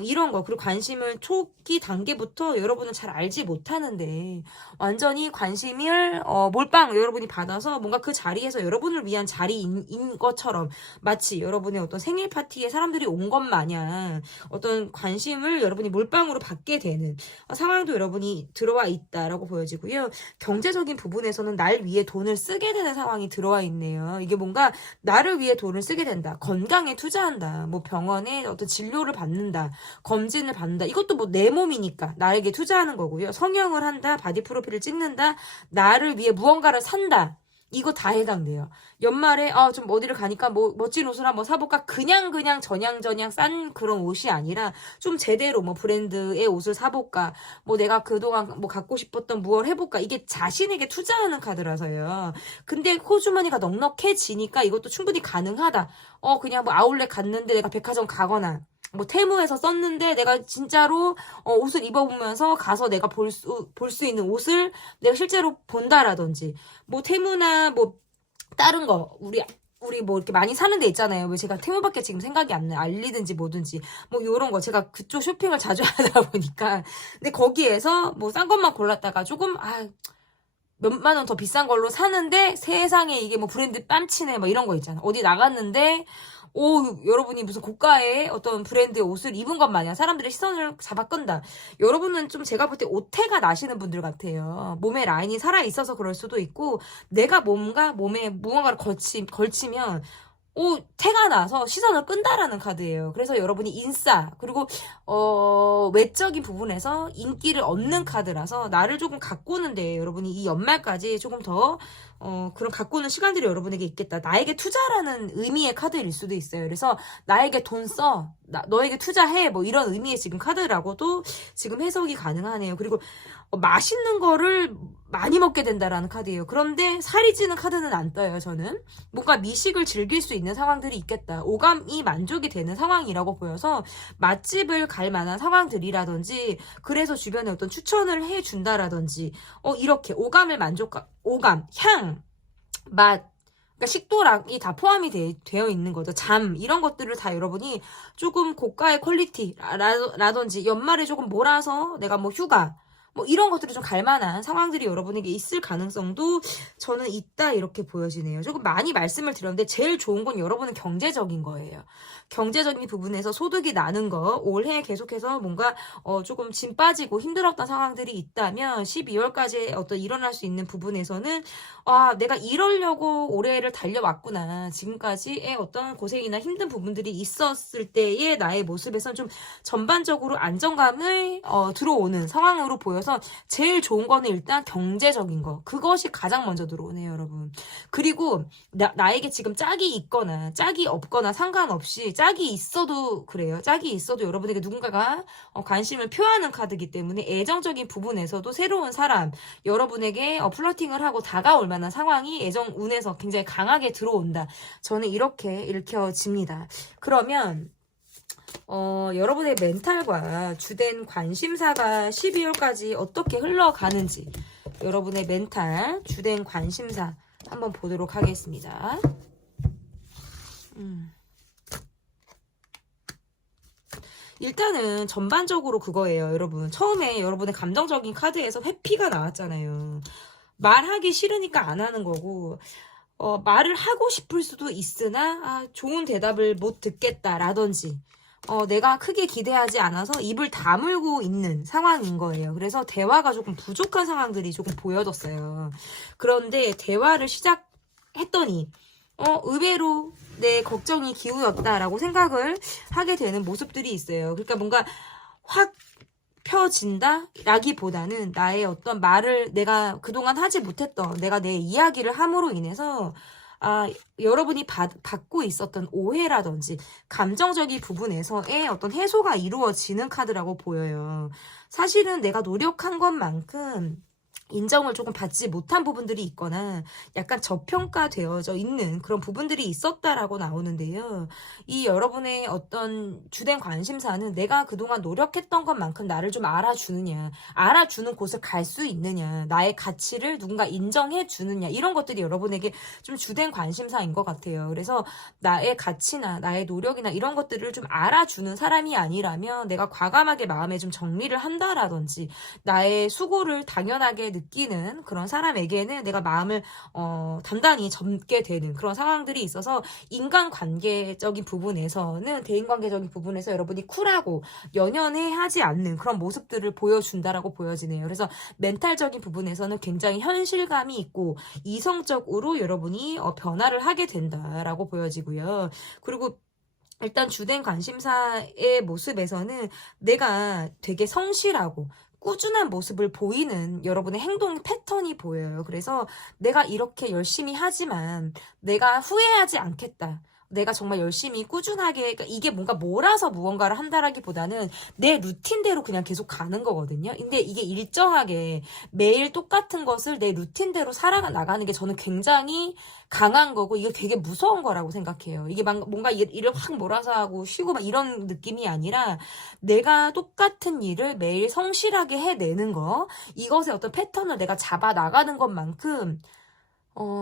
이런 거. 그리고 관심을 초기 단계부터 여러분은 잘 알지 못하는데 완전히 관심을 몰빵 여러분이 받아서 뭔가 그 자리에서 여러분을 위한 자리인 것처럼 마치 여러분의 어떤 생일 파티에 사람들이 온 것 마냥 어떤 관심을 여러분이 몰빵으로 받게 되는 상황도 여러분이 들어와 있다라고 보여지고요. 경제적인 부분에서는 날 위해 돈을 쓰게 되는 상황이 들어와 있네요. 이게 뭔가 나를 위해 돈을 쓰게 된다. 건강에 투자한다. 뭐 병원에 어떤 진료를 받는다. 검진을 받는다. 이것도 뭐 내 몸이니까 나에게 투자하는 거고요. 성형을 한다. 바디 프로필을 찍는다. 나를 위해 무언가를 산다. 이거 다 해당돼요. 연말에 좀 어디를 가니까 뭐 멋진 옷을 한번 사볼까? 그냥 저냥 싼 그런 옷이 아니라 좀 제대로 뭐 브랜드의 옷을 사볼까? 뭐 내가 그동안 뭐 갖고 싶었던 무얼 해볼까? 이게 자신에게 투자하는 카드라서요. 근데 호주머니가 넉넉해지니까 이것도 충분히 가능하다. 그냥 뭐 아울렛 갔는데 내가 백화점 가거나 뭐 테무에서 썼는데 내가 진짜로 옷을 입어보면서 가서 내가 볼 수 있는 옷을 내가 실제로 본다라든지 뭐 테무나 뭐 다른 거 우리 뭐 이렇게 많이 사는 데 있잖아요. 왜 제가 테무밖에 지금 생각이 안 나요. 알리든지 뭐든지 뭐 요런 거 제가 그쪽 쇼핑을 자주 하다 보니까 근데 거기에서 뭐 싼 것만 골랐다가 조금 몇만 원 더 비싼 걸로 사는데 세상에 이게 뭐 브랜드 뺨치네 뭐 이런 거 있잖아. 어디 나갔는데 여러분이 무슨 고가의 어떤 브랜드의 옷을 입은 것 마냥 사람들의 시선을 잡아 끈다. 여러분은 좀 제가 볼 때 오태가 나시는 분들 같아요. 몸에 라인이 살아있어서 그럴 수도 있고 내가 몸에 무언가를 걸치면 태가 나서 시선을 끈다라는 카드예요. 그래서 여러분이 인싸 그리고 외적인 부분에서 인기를 얻는 카드라서 나를 조금 가꾸는데 여러분이 이 연말까지 조금 더 그런 가꾸는 시간들이 여러분에게 있겠다. 나에게 투자라는 의미의 카드일 수도 있어요. 그래서 나에게 돈 써. 너에게 투자해. 뭐 이런 의미의 지금 카드라고도 지금 해석이 가능하네요. 그리고 맛있는 거를 많이 먹게 된다라는 카드예요. 그런데 살이 찌는 카드는 안 떠요, 저는. 뭔가 미식을 즐길 수 있는 상황들이 있겠다. 오감이 만족이 되는 상황이라고 보여서 맛집을 갈 만한 상황들이라든지 그래서 주변에 어떤 추천을 해준다라든지 이렇게 오감, 향, 맛, 그러니까 식도락이 다 포함이 되어 있는 거죠. 잠 이런 것들을 다 여러분이 조금 고가의 퀄리티라든지 연말에 조금 몰아서 내가 뭐 휴가 뭐 이런 것들이 좀 갈만한 상황들이 여러분에게 있을 가능성도 저는 있다 이렇게 보여지네요. 조금 많이 말씀을 드렸는데 제일 좋은 건 여러분은 경제적인 거예요. 경제적인 부분에서 소득이 나는 거 올해 계속해서 뭔가 조금 짐 빠지고 힘들었던 상황들이 있다면 12월까지 어떤 일어날 수 있는 부분에서는 내가 이러려고 올해를 달려왔구나. 지금까지의 어떤 고생이나 힘든 부분들이 있었을 때의 나의 모습에선 좀 전반적으로 안정감을 들어오는 상황으로 보여서 제일 좋은 거는 일단 경제적인 거. 그것이 가장 먼저 들어오네요, 여러분. 그리고 나에게 지금 짝이 있거나 짝이 없거나 상관없이 짝이 있어도 그래요. 짝이 있어도 여러분에게 누군가가 관심을 표하는 카드이기 때문에 애정적인 부분에서도 새로운 사람, 여러분에게 플러팅을 하고 다가올 만한 상황이 애정 운에서 굉장히 강하게 들어온다. 저는 이렇게 읽혀집니다. 그러면 여러분의 멘탈과 주된 관심사가 12월까지 어떻게 흘러가는지 여러분의 멘탈, 주된 관심사 한번 보도록 하겠습니다. 일단은 전반적으로 그거예요, 여러분. 처음에 여러분의 감정적인 카드에서 회피가 나왔잖아요. 말하기 싫으니까 안 하는 거고 말을 하고 싶을 수도 있으나 좋은 대답을 못 듣겠다라든지 내가 크게 기대하지 않아서 입을 다물고 있는 상황인 거예요. 그래서 대화가 조금 부족한 상황들이 조금 보여졌어요. 그런데 대화를 시작했더니 의외로 내 걱정이 기울었다라고 생각을 하게 되는 모습들이 있어요. 그러니까 뭔가 확 펴진다? 라기보다는 나의 어떤 말을 내가 그동안 하지 못했던 내가 내 이야기를 함으로 인해서 여러분이 받고 있었던 오해라든지 감정적인 부분에서의 어떤 해소가 이루어지는 카드라고 보여요. 사실은 내가 노력한 것만큼 인정을 조금 받지 못한 부분들이 있거나 약간 저평가되어져 있는 그런 부분들이 있었다라고 나오는데요. 이 여러분의 어떤 주된 관심사는 내가 그동안 노력했던 것만큼 나를 좀 알아주느냐, 알아주는 곳을 갈 수 있느냐, 나의 가치를 누군가 인정해 주느냐, 이런 것들이 여러분에게 좀 주된 관심사인 것 같아요. 그래서 나의 가치나 나의 노력이나 이런 것들을 좀 알아주는 사람이 아니라면 내가 과감하게 마음에 좀 정리를 한다라든지 나의 수고를 당연하게 느끼는 그런 사람에게는 내가 마음을 단단히 접게 되는 그런 상황들이 있어서 인간관계적인 부분에서는 대인관계적인 부분에서 여러분이 쿨하고 연연해 하지 않는 그런 모습들을 보여준다라고 보여지네요. 그래서 멘탈적인 부분에서는 굉장히 현실감이 있고 이성적으로 여러분이 변화를 하게 된다라고 보여지고요. 그리고 일단 주된 관심사의 모습에서는 내가 되게 성실하고 꾸준한 모습을 보이는 여러분의 행동 패턴이 보여요. 그래서 내가 이렇게 열심히 하지만 내가 후회하지 않겠다. 내가 정말 열심히 꾸준하게, 그러니까 이게 뭔가 몰아서 무언가를 한다라기보다는 내 루틴대로 그냥 계속 가는 거거든요. 근데 이게 일정하게 매일 똑같은 것을 내 루틴대로 살아나가는 게 저는 굉장히 강한 거고 이게 되게 무서운 거라고 생각해요. 이게 뭔가 일을 확 몰아서 하고 쉬고 막 이런 느낌이 아니라 내가 똑같은 일을 매일 성실하게 해내는 거, 이것의 어떤 패턴을 내가 잡아 나가는 것만큼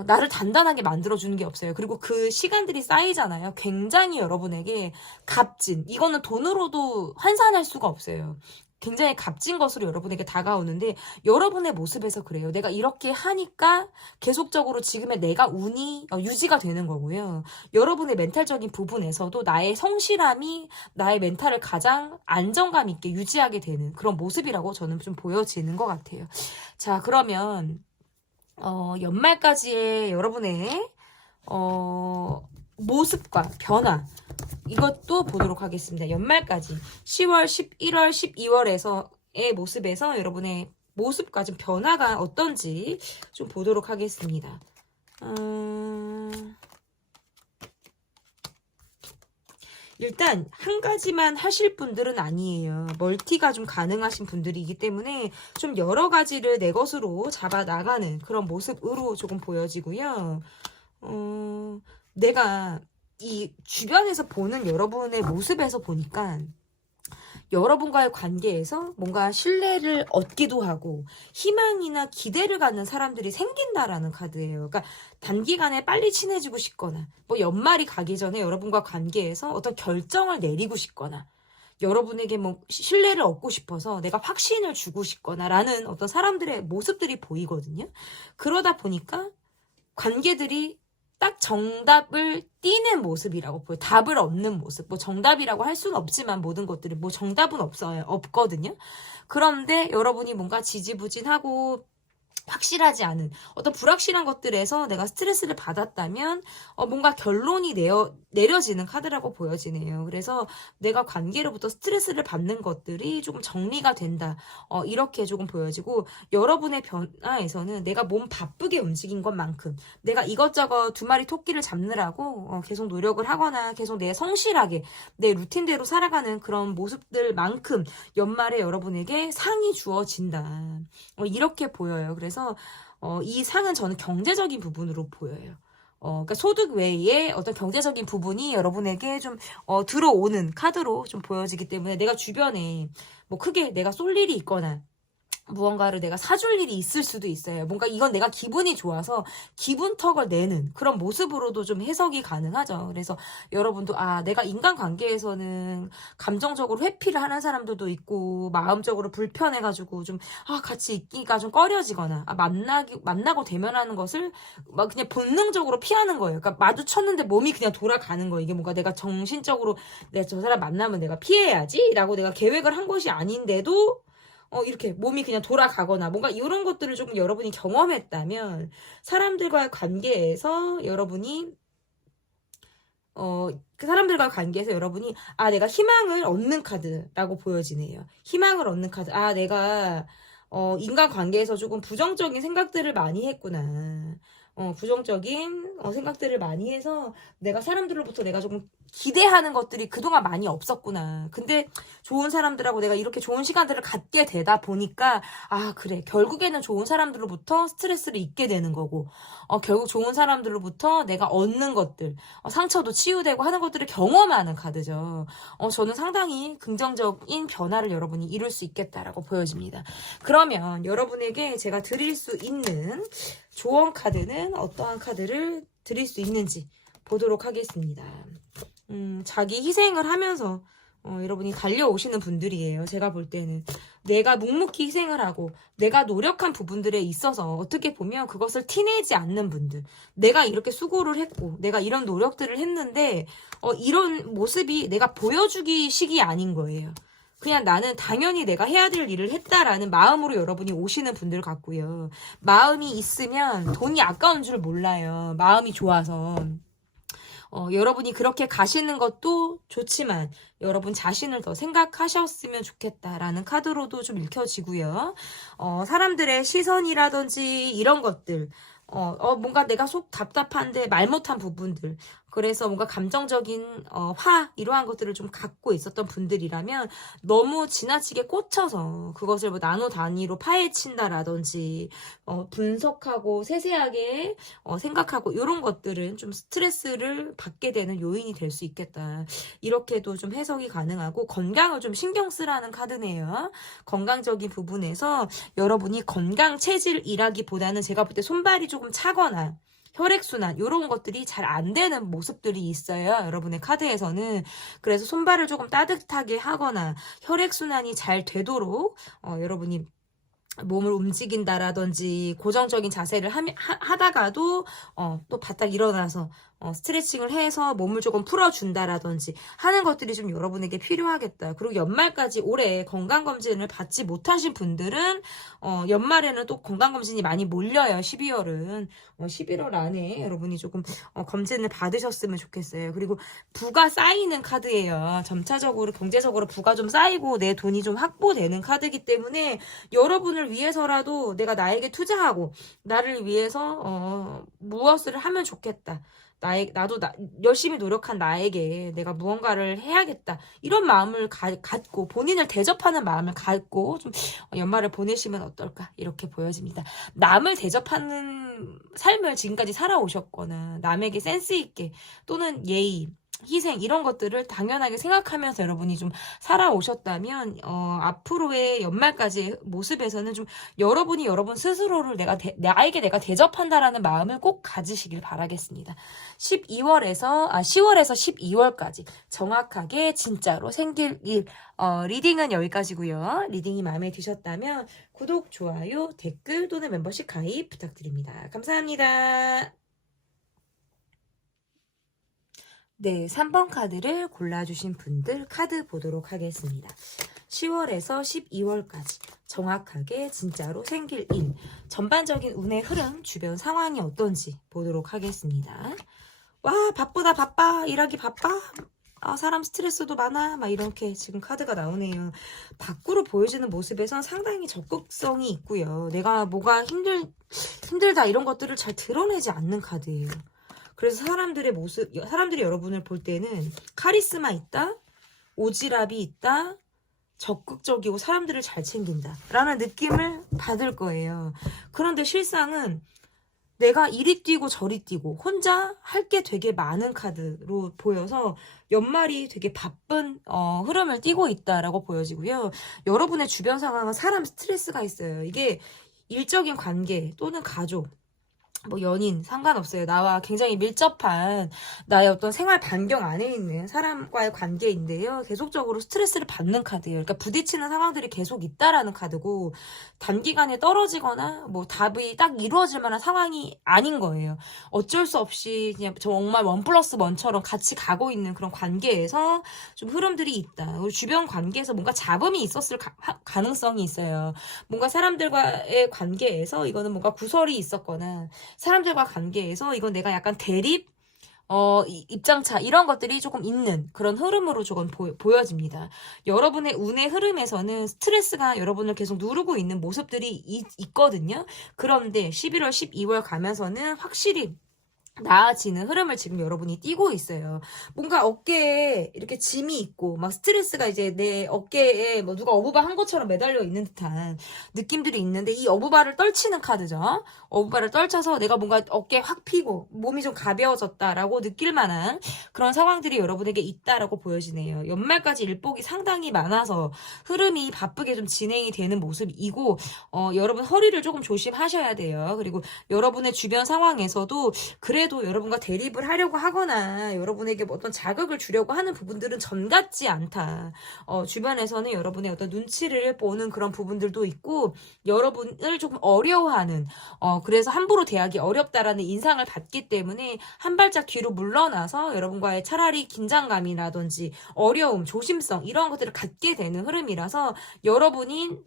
나를 단단하게 만들어주는 게 없어요. 그리고 그 시간들이 쌓이잖아요. 굉장히 여러분에게 값진, 이거는 돈으로도 환산할 수가 없어요. 굉장히 값진 것으로 여러분에게 다가오는데 여러분의 모습에서 그래요. 내가 이렇게 하니까 계속적으로 지금의 내가 운이 유지가 되는 거고요. 여러분의 멘탈적인 부분에서도 나의 성실함이 나의 멘탈을 가장 안정감 있게 유지하게 되는 그런 모습이라고 저는 좀 보여지는 것 같아요. 자, 그러면 연말까지의 여러분의 모습과 변화, 이것도 보도록 하겠습니다. 연말까지 10월, 11월, 12월에서의 모습에서 여러분의 모습과 좀 변화가 어떤지 좀 보도록 하겠습니다. 일단 한 가지만 하실 분들은 아니에요. 멀티가 좀 가능하신 분들이기 때문에 좀 여러 가지를 내 것으로 잡아 나가는 그런 모습으로 조금 보여지고요. 내가 이 주변에서 보는 여러분의 모습에서 보니까 여러분과의 관계에서 뭔가 신뢰를 얻기도 하고 희망이나 기대를 갖는 사람들이 생긴다라는 카드예요. 그러니까 단기간에 빨리 친해지고 싶거나 뭐 연말이 가기 전에 여러분과 관계에서 어떤 결정을 내리고 싶거나 여러분에게 뭐 신뢰를 얻고 싶어서 내가 확신을 주고 싶거나 라는 어떤 사람들의 모습들이 보이거든요. 그러다 보니까 관계들이 딱 정답을 띠는 모습이라고 보여요. 답을 얻는 모습. 뭐 정답이라고 할 수는 없지만 모든 것들이 뭐 정답은 없거든요. 그런데 여러분이 뭔가 지지부진하고 확실하지 않은 어떤 불확실한 것들에서 내가 스트레스를 받았다면 뭔가 결론이 내려지는 카드라고 보여지네요. 그래서 내가 관계로부터 스트레스를 받는 것들이 조금 정리가 된다. 이렇게 조금 보여지고 여러분의 변화에서는 내가 몸 바쁘게 움직인 것만큼 내가 이것저것 두 마리 토끼를 잡느라고 계속 노력을 하거나 계속 내 성실하게 내 루틴대로 살아가는 그런 모습들만큼 연말에 여러분에게 상이 주어진다. 이렇게 보여요. 그래서 이 상은 저는 경제적인 부분으로 보여요. 그러니까 소득 외에 어떤 경제적인 부분이 여러분에게 좀 들어오는 카드로 좀 보여지기 때문에 내가 주변에 뭐 크게 내가 쏠 일이 있거나 무언가를 내가 사줄 일이 있을 수도 있어요. 뭔가 이건 내가 기분이 좋아서 기분턱을 내는 그런 모습으로도 좀 해석이 가능하죠. 그래서 여러분도 내가 인간관계에서는 감정적으로 회피를 하는 사람들도 있고 마음적으로 불편해가지고 좀 같이 있기가 좀 꺼려지거나 만나고 대면하는 것을 막 그냥 본능적으로 피하는 거예요. 그러니까 마주쳤는데 몸이 그냥 돌아가는 거예요. 이게 뭔가 내가 정신적으로 내가 저 사람 만나면 내가 피해야지 라고 내가 계획을 한 것이 아닌데도 이렇게 몸이 그냥 돌아가거나 뭔가 이런 것들을 조금 여러분이 경험했다면 사람들과의 관계에서 여러분이 그 사람들과 관계에서 여러분이 내가 희망을 얻는 카드라고 보여지네요. 희망을 얻는 카드. 내가 인간 관계에서 조금 부정적인 생각들을 많이 했구나. 부정적인 생각들을 많이 해서 내가 사람들로부터 내가 조금 기대하는 것들이 그동안 많이 없었구나. 근데 좋은 사람들하고 내가 이렇게 좋은 시간들을 갖게 되다 보니까 그래. 결국에는 좋은 사람들로부터 스트레스를 잊게 되는 거고 결국 좋은 사람들로부터 내가 얻는 것들 상처도 치유되고 하는 것들을 경험하는 카드죠. 저는 상당히 긍정적인 변화를 여러분이 이룰 수 있겠다라고 보여집니다. 그러면 여러분에게 제가 드릴 수 있는 조언 카드는 어떠한 카드를 드릴 수 있는지 보도록 하겠습니다. 자기 희생을 하면서 여러분이 달려오시는 분들이에요. 제가 볼 때는 내가 묵묵히 희생을 하고 내가 노력한 부분들에 있어서 어떻게 보면 그것을 티내지 않는 분들, 내가 이렇게 수고를 했고 내가 이런 노력들을 했는데 이런 모습이 내가 보여주기 식이 아닌 거예요. 그냥 나는 당연히 내가 해야 될 일을 했다라는 마음으로 여러분이 오시는 분들 같고요. 마음이 있으면 돈이 아까운 줄 몰라요. 마음이 좋아서. 여러분이 그렇게 가시는 것도 좋지만 여러분 자신을 더 생각하셨으면 좋겠다라는 카드로도 좀 읽혀지고요. 사람들의 시선이라든지 이런 것들 뭔가 내가 속 답답한데 말 못한 부분들 그래서 뭔가 감정적인 이러한 것들을 좀 갖고 있었던 분들이라면 너무 지나치게 꽂혀서 그것을 뭐 나노 단위로 파헤친다라든지 분석하고 세세하게 생각하고 이런 것들은 좀 스트레스를 받게 되는 요인이 될 수 있겠다. 이렇게도 좀 해석이 가능하고 건강을 좀 신경 쓰라는 카드네요. 건강적인 부분에서 여러분이 건강 체질이라기보다는 제가 볼 때 손발이 조금 차거나 혈액순환 이런 것들이 잘 안 되는 모습들이 있어요. 여러분의 카드에서는. 그래서 손발을 조금 따뜻하게 하거나 혈액순환이 잘 되도록 여러분이 몸을 움직인다라든지 고정적인 자세를 하다가도 또 바짝 일어나서 스트레칭을 해서 몸을 조금 풀어준다라든지 하는 것들이 좀 여러분에게 필요하겠다. 그리고 연말까지 올해 건강검진을 받지 못하신 분들은 연말에는 또 건강검진이 많이 몰려요. 12월은 11월 안에 여러분이 조금 검진을 받으셨으면 좋겠어요. 그리고 부가 쌓이는 카드예요. 점차적으로 경제적으로 부가 좀 쌓이고 내 돈이 좀 확보되는 카드이기 때문에 여러분을 위해서라도 내가 나에게 투자하고 나를 위해서 무엇을 하면 좋겠다. 나도 열심히 노력한 나에게 내가 무언가를 해야겠다. 이런 마음을 갖고 본인을 대접하는 마음을 갖고 좀 연말을 보내시면 어떨까 이렇게 보여집니다. 남을 대접하는 삶을 지금까지 살아오셨거나 남에게 센스 있게 또는 예의 희생 이런 것들을 당연하게 생각하면서 여러분이 좀 살아오셨다면 앞으로의 연말까지 모습에서는 좀 여러분이 여러분 스스로를 나에게 내가 대접한다라는 마음을 꼭 가지시길 바라겠습니다. 10월에서 12월까지 정확하게 진짜로 생길 일 리딩은 여기까지고요. 리딩이 마음에 드셨다면 구독, 좋아요, 댓글 또는 멤버십 가입 부탁드립니다. 감사합니다. 네, 3번 카드를 골라주신 분들 카드 보도록 하겠습니다. 10월에서 12월까지 정확하게 진짜로 생길 일, 전반적인 운의 흐름, 주변 상황이 어떤지 보도록 하겠습니다. 와, 바쁘다, 바빠, 일하기 바빠, 사람 스트레스도 많아, 막 이렇게 지금 카드가 나오네요. 밖으로 보여지는 모습에선 상당히 적극성이 있고요. 내가 뭐가 힘들다 이런 것들을 잘 드러내지 않는 카드예요. 그래서 사람들이 여러분을 볼 때는 카리스마 있다, 오지랖이 있다, 적극적이고 사람들을 잘 챙긴다 라는 느낌을 받을 거예요. 그런데 실상은 내가 이리 뛰고 저리 뛰고 혼자 할 게 되게 많은 카드로 보여서 연말이 되게 바쁜 흐름을 띠고 있다라고 보여지고요. 여러분의 주변 상황은 사람 스트레스가 있어요. 이게 일적인 관계 또는 가족, 뭐 연인 상관없어요. 나와 굉장히 밀접한 나의 어떤 생활 반경 안에 있는 사람과의 관계인데요. 계속적으로 스트레스를 받는 카드예요. 그러니까 부딪히는 상황들이 계속 있다라는 카드고, 단기간에 떨어지거나 뭐 답이 딱 이루어질 만한 상황이 아닌 거예요. 어쩔 수 없이 그냥 정말 1+1처럼 같이 가고 있는 그런 관계에서 좀 흐름들이 있다. 그리고 주변 관계에서 뭔가 잡음이 있었을 가능성이 있어요. 뭔가 사람들과의 관계에서 이거는 뭔가 구설이 있었거나 사람들과 관계에서 이건 내가 약간 대립, 입장차 이런 것들이 조금 있는 그런 흐름으로 조금 보여집니다. 여러분의 운의 흐름에서는 스트레스가 여러분을 계속 누르고 있는 모습들이 있거든요. 그런데 11월, 12월 가면서는 확실히 나아지는 흐름을 지금 여러분이 띠고 있어요. 뭔가 어깨에 이렇게 짐이 있고 막 스트레스가 이제 내 어깨에 뭐 누가 어부바 한 것처럼 매달려 있는 듯한 느낌들이 있는데, 이 어부바를 떨치는 카드죠. 어부바를 떨쳐서 내가 뭔가 어깨에 확 피고 몸이 좀 가벼워졌다라고 느낄 만한 그런 상황들이 여러분에게 있다라고 보여지네요. 연말까지 일복이 상당히 많아서 흐름이 바쁘게 좀 진행이 되는 모습이고, 여러분 허리를 조금 조심하셔야 돼요. 그리고 여러분의 주변 상황에서도 그래도 여러분과 대립을 하려고 하거나 여러분에게 뭐 어떤 자극을 주려고 하는 부분들은 전 같지 않다. 주변에서는 여러분의 어떤 눈치를 보는 그런 부분들도 있고, 여러분을 조금 어려워하는, 그래서 함부로 대하기 어렵다라는 인상을 받기 때문에 한 발짝 뒤로 물러나서 여러분과의 차라리 긴장감이라든지 어려움, 조심성 이런 것들을 갖게 되는 흐름이라서 여러분의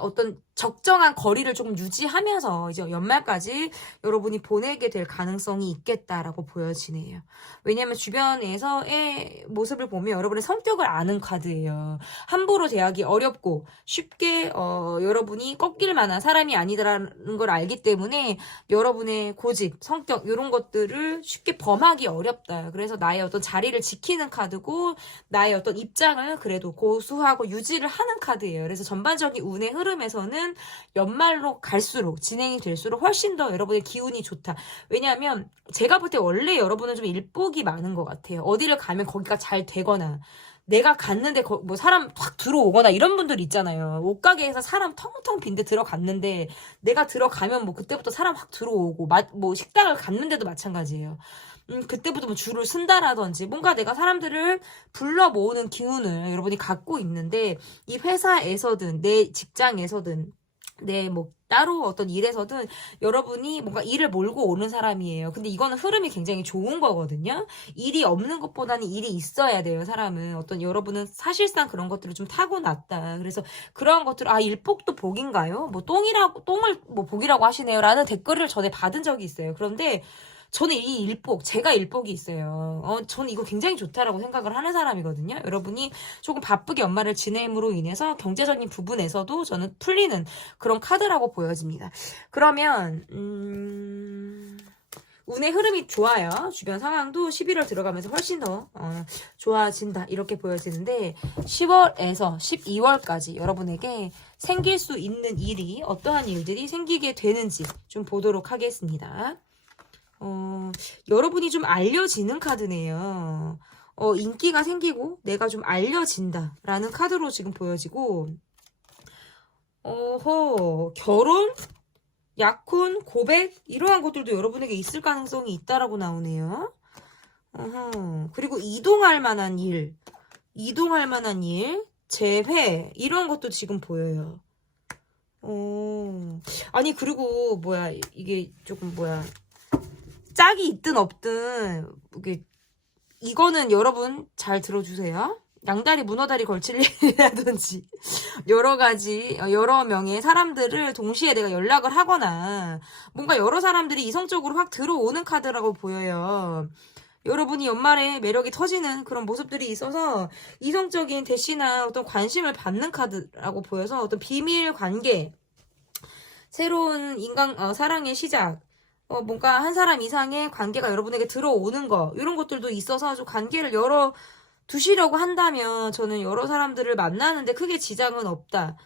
어떤 적정한 거리를 조금 유지하면서 이제 연말까지 여러분이 보내게 될 가능성이 있겠다라고 보여지네요. 왜냐하면 주변에서의 모습을 보면 여러분의 성격을 아는 카드예요. 함부로 대하기 어렵고 쉽게 여러분이 꺾일 만한 사람이 아니라는 걸 알기 때문에 여러분의 고집, 성격 이런 것들을 쉽게 범하기 어렵다. 그래서 나의 어떤 자리를 지키는 카드고, 나의 어떤 입장을 그래도 고수하고 유지를 하는 카드예요. 그래서 전반적인 운의 흐름에서는 연말로 갈수록 진행이 될수록 훨씬 더 여러분의 기운이 좋다. 왜냐하면 제가 볼 때 원래 여러분은 좀 일복이 많은 것 같아요. 어디를 가면 거기가 잘 되거나 내가 갔는데 뭐 사람 확 들어오거나 이런 분들 있잖아요. 옷가게에서 사람 텅텅 빈데 들어갔는데 내가 들어가면 뭐 그때부터 사람 확 들어오고, 뭐 식당을 갔는데도 마찬가지예요. 그때부터 뭐 줄을 쓴다라든지 뭔가 내가 사람들을 불러 모으는 기운을 여러분이 갖고 있는데, 이 회사에서든 내 직장에서든 뭐 따로 어떤 일에서든 여러분이 뭔가 일을 몰고 오는 사람이에요. 근데 이거는 흐름이 굉장히 좋은 거거든요. 일이 없는 것보다는 일이 있어야 돼요, 사람은. 여러분은 사실상 그런 것들을 좀 타고났다. 그래서 그런 것들, 일복도 복인가요? 뭐 똥을 뭐 복이라고 하시네요 라는 댓글을 전에 받은 적이 있어요. 그런데 저는 이 제가 일복이 있어요. 저는 이거 굉장히 좋다라고 생각을 하는 사람이거든요. 여러분이 조금 바쁘게 연말을 지냄으로 인해서 경제적인 부분에서도 저는 풀리는 그런 카드라고 보여집니다. 그러면 운의 흐름이 좋아요. 주변 상황도 11월 들어가면서 훨씬 더 좋아진다 이렇게 보여지는데, 10월에서 12월까지 여러분에게 생길 수 있는 일이 어떠한 일들이 생기게 되는지 좀 보도록 하겠습니다. 여러분이 좀 알려지는 카드네요. 인기가 생기고 내가 좀 알려진다 라는 카드로 지금 보여지고, 결혼, 약혼, 고백 이러한 것들도 여러분에게 있을 가능성이 있다라고 나오네요. 그리고 이동할 만한 일, 재회 이런 것도 지금 보여요. 아니 그리고 이게 조금 짝이 있든 없든 이거는 여러분 잘 들어주세요. 양다리 문어다리 걸칠 일이라든지 여러 가지 여러 명의 사람들을 동시에 내가 연락을 하거나 뭔가 여러 사람들이 이성적으로 확 들어오는 카드라고 보여요. 여러분이 연말에 매력이 터지는 그런 모습들이 있어서 이성적인 대시나 어떤 관심을 받는 카드라고 보여서 어떤 비밀 관계, 새로운 사랑의 시작, 뭔가 한 사람 이상의 관계가 여러분에게 들어오는 거, 이런 것들도 있어서 좀 관계를 두시려고 한다면 저는 여러 사람들을 만나는데 크게 지장은 없다.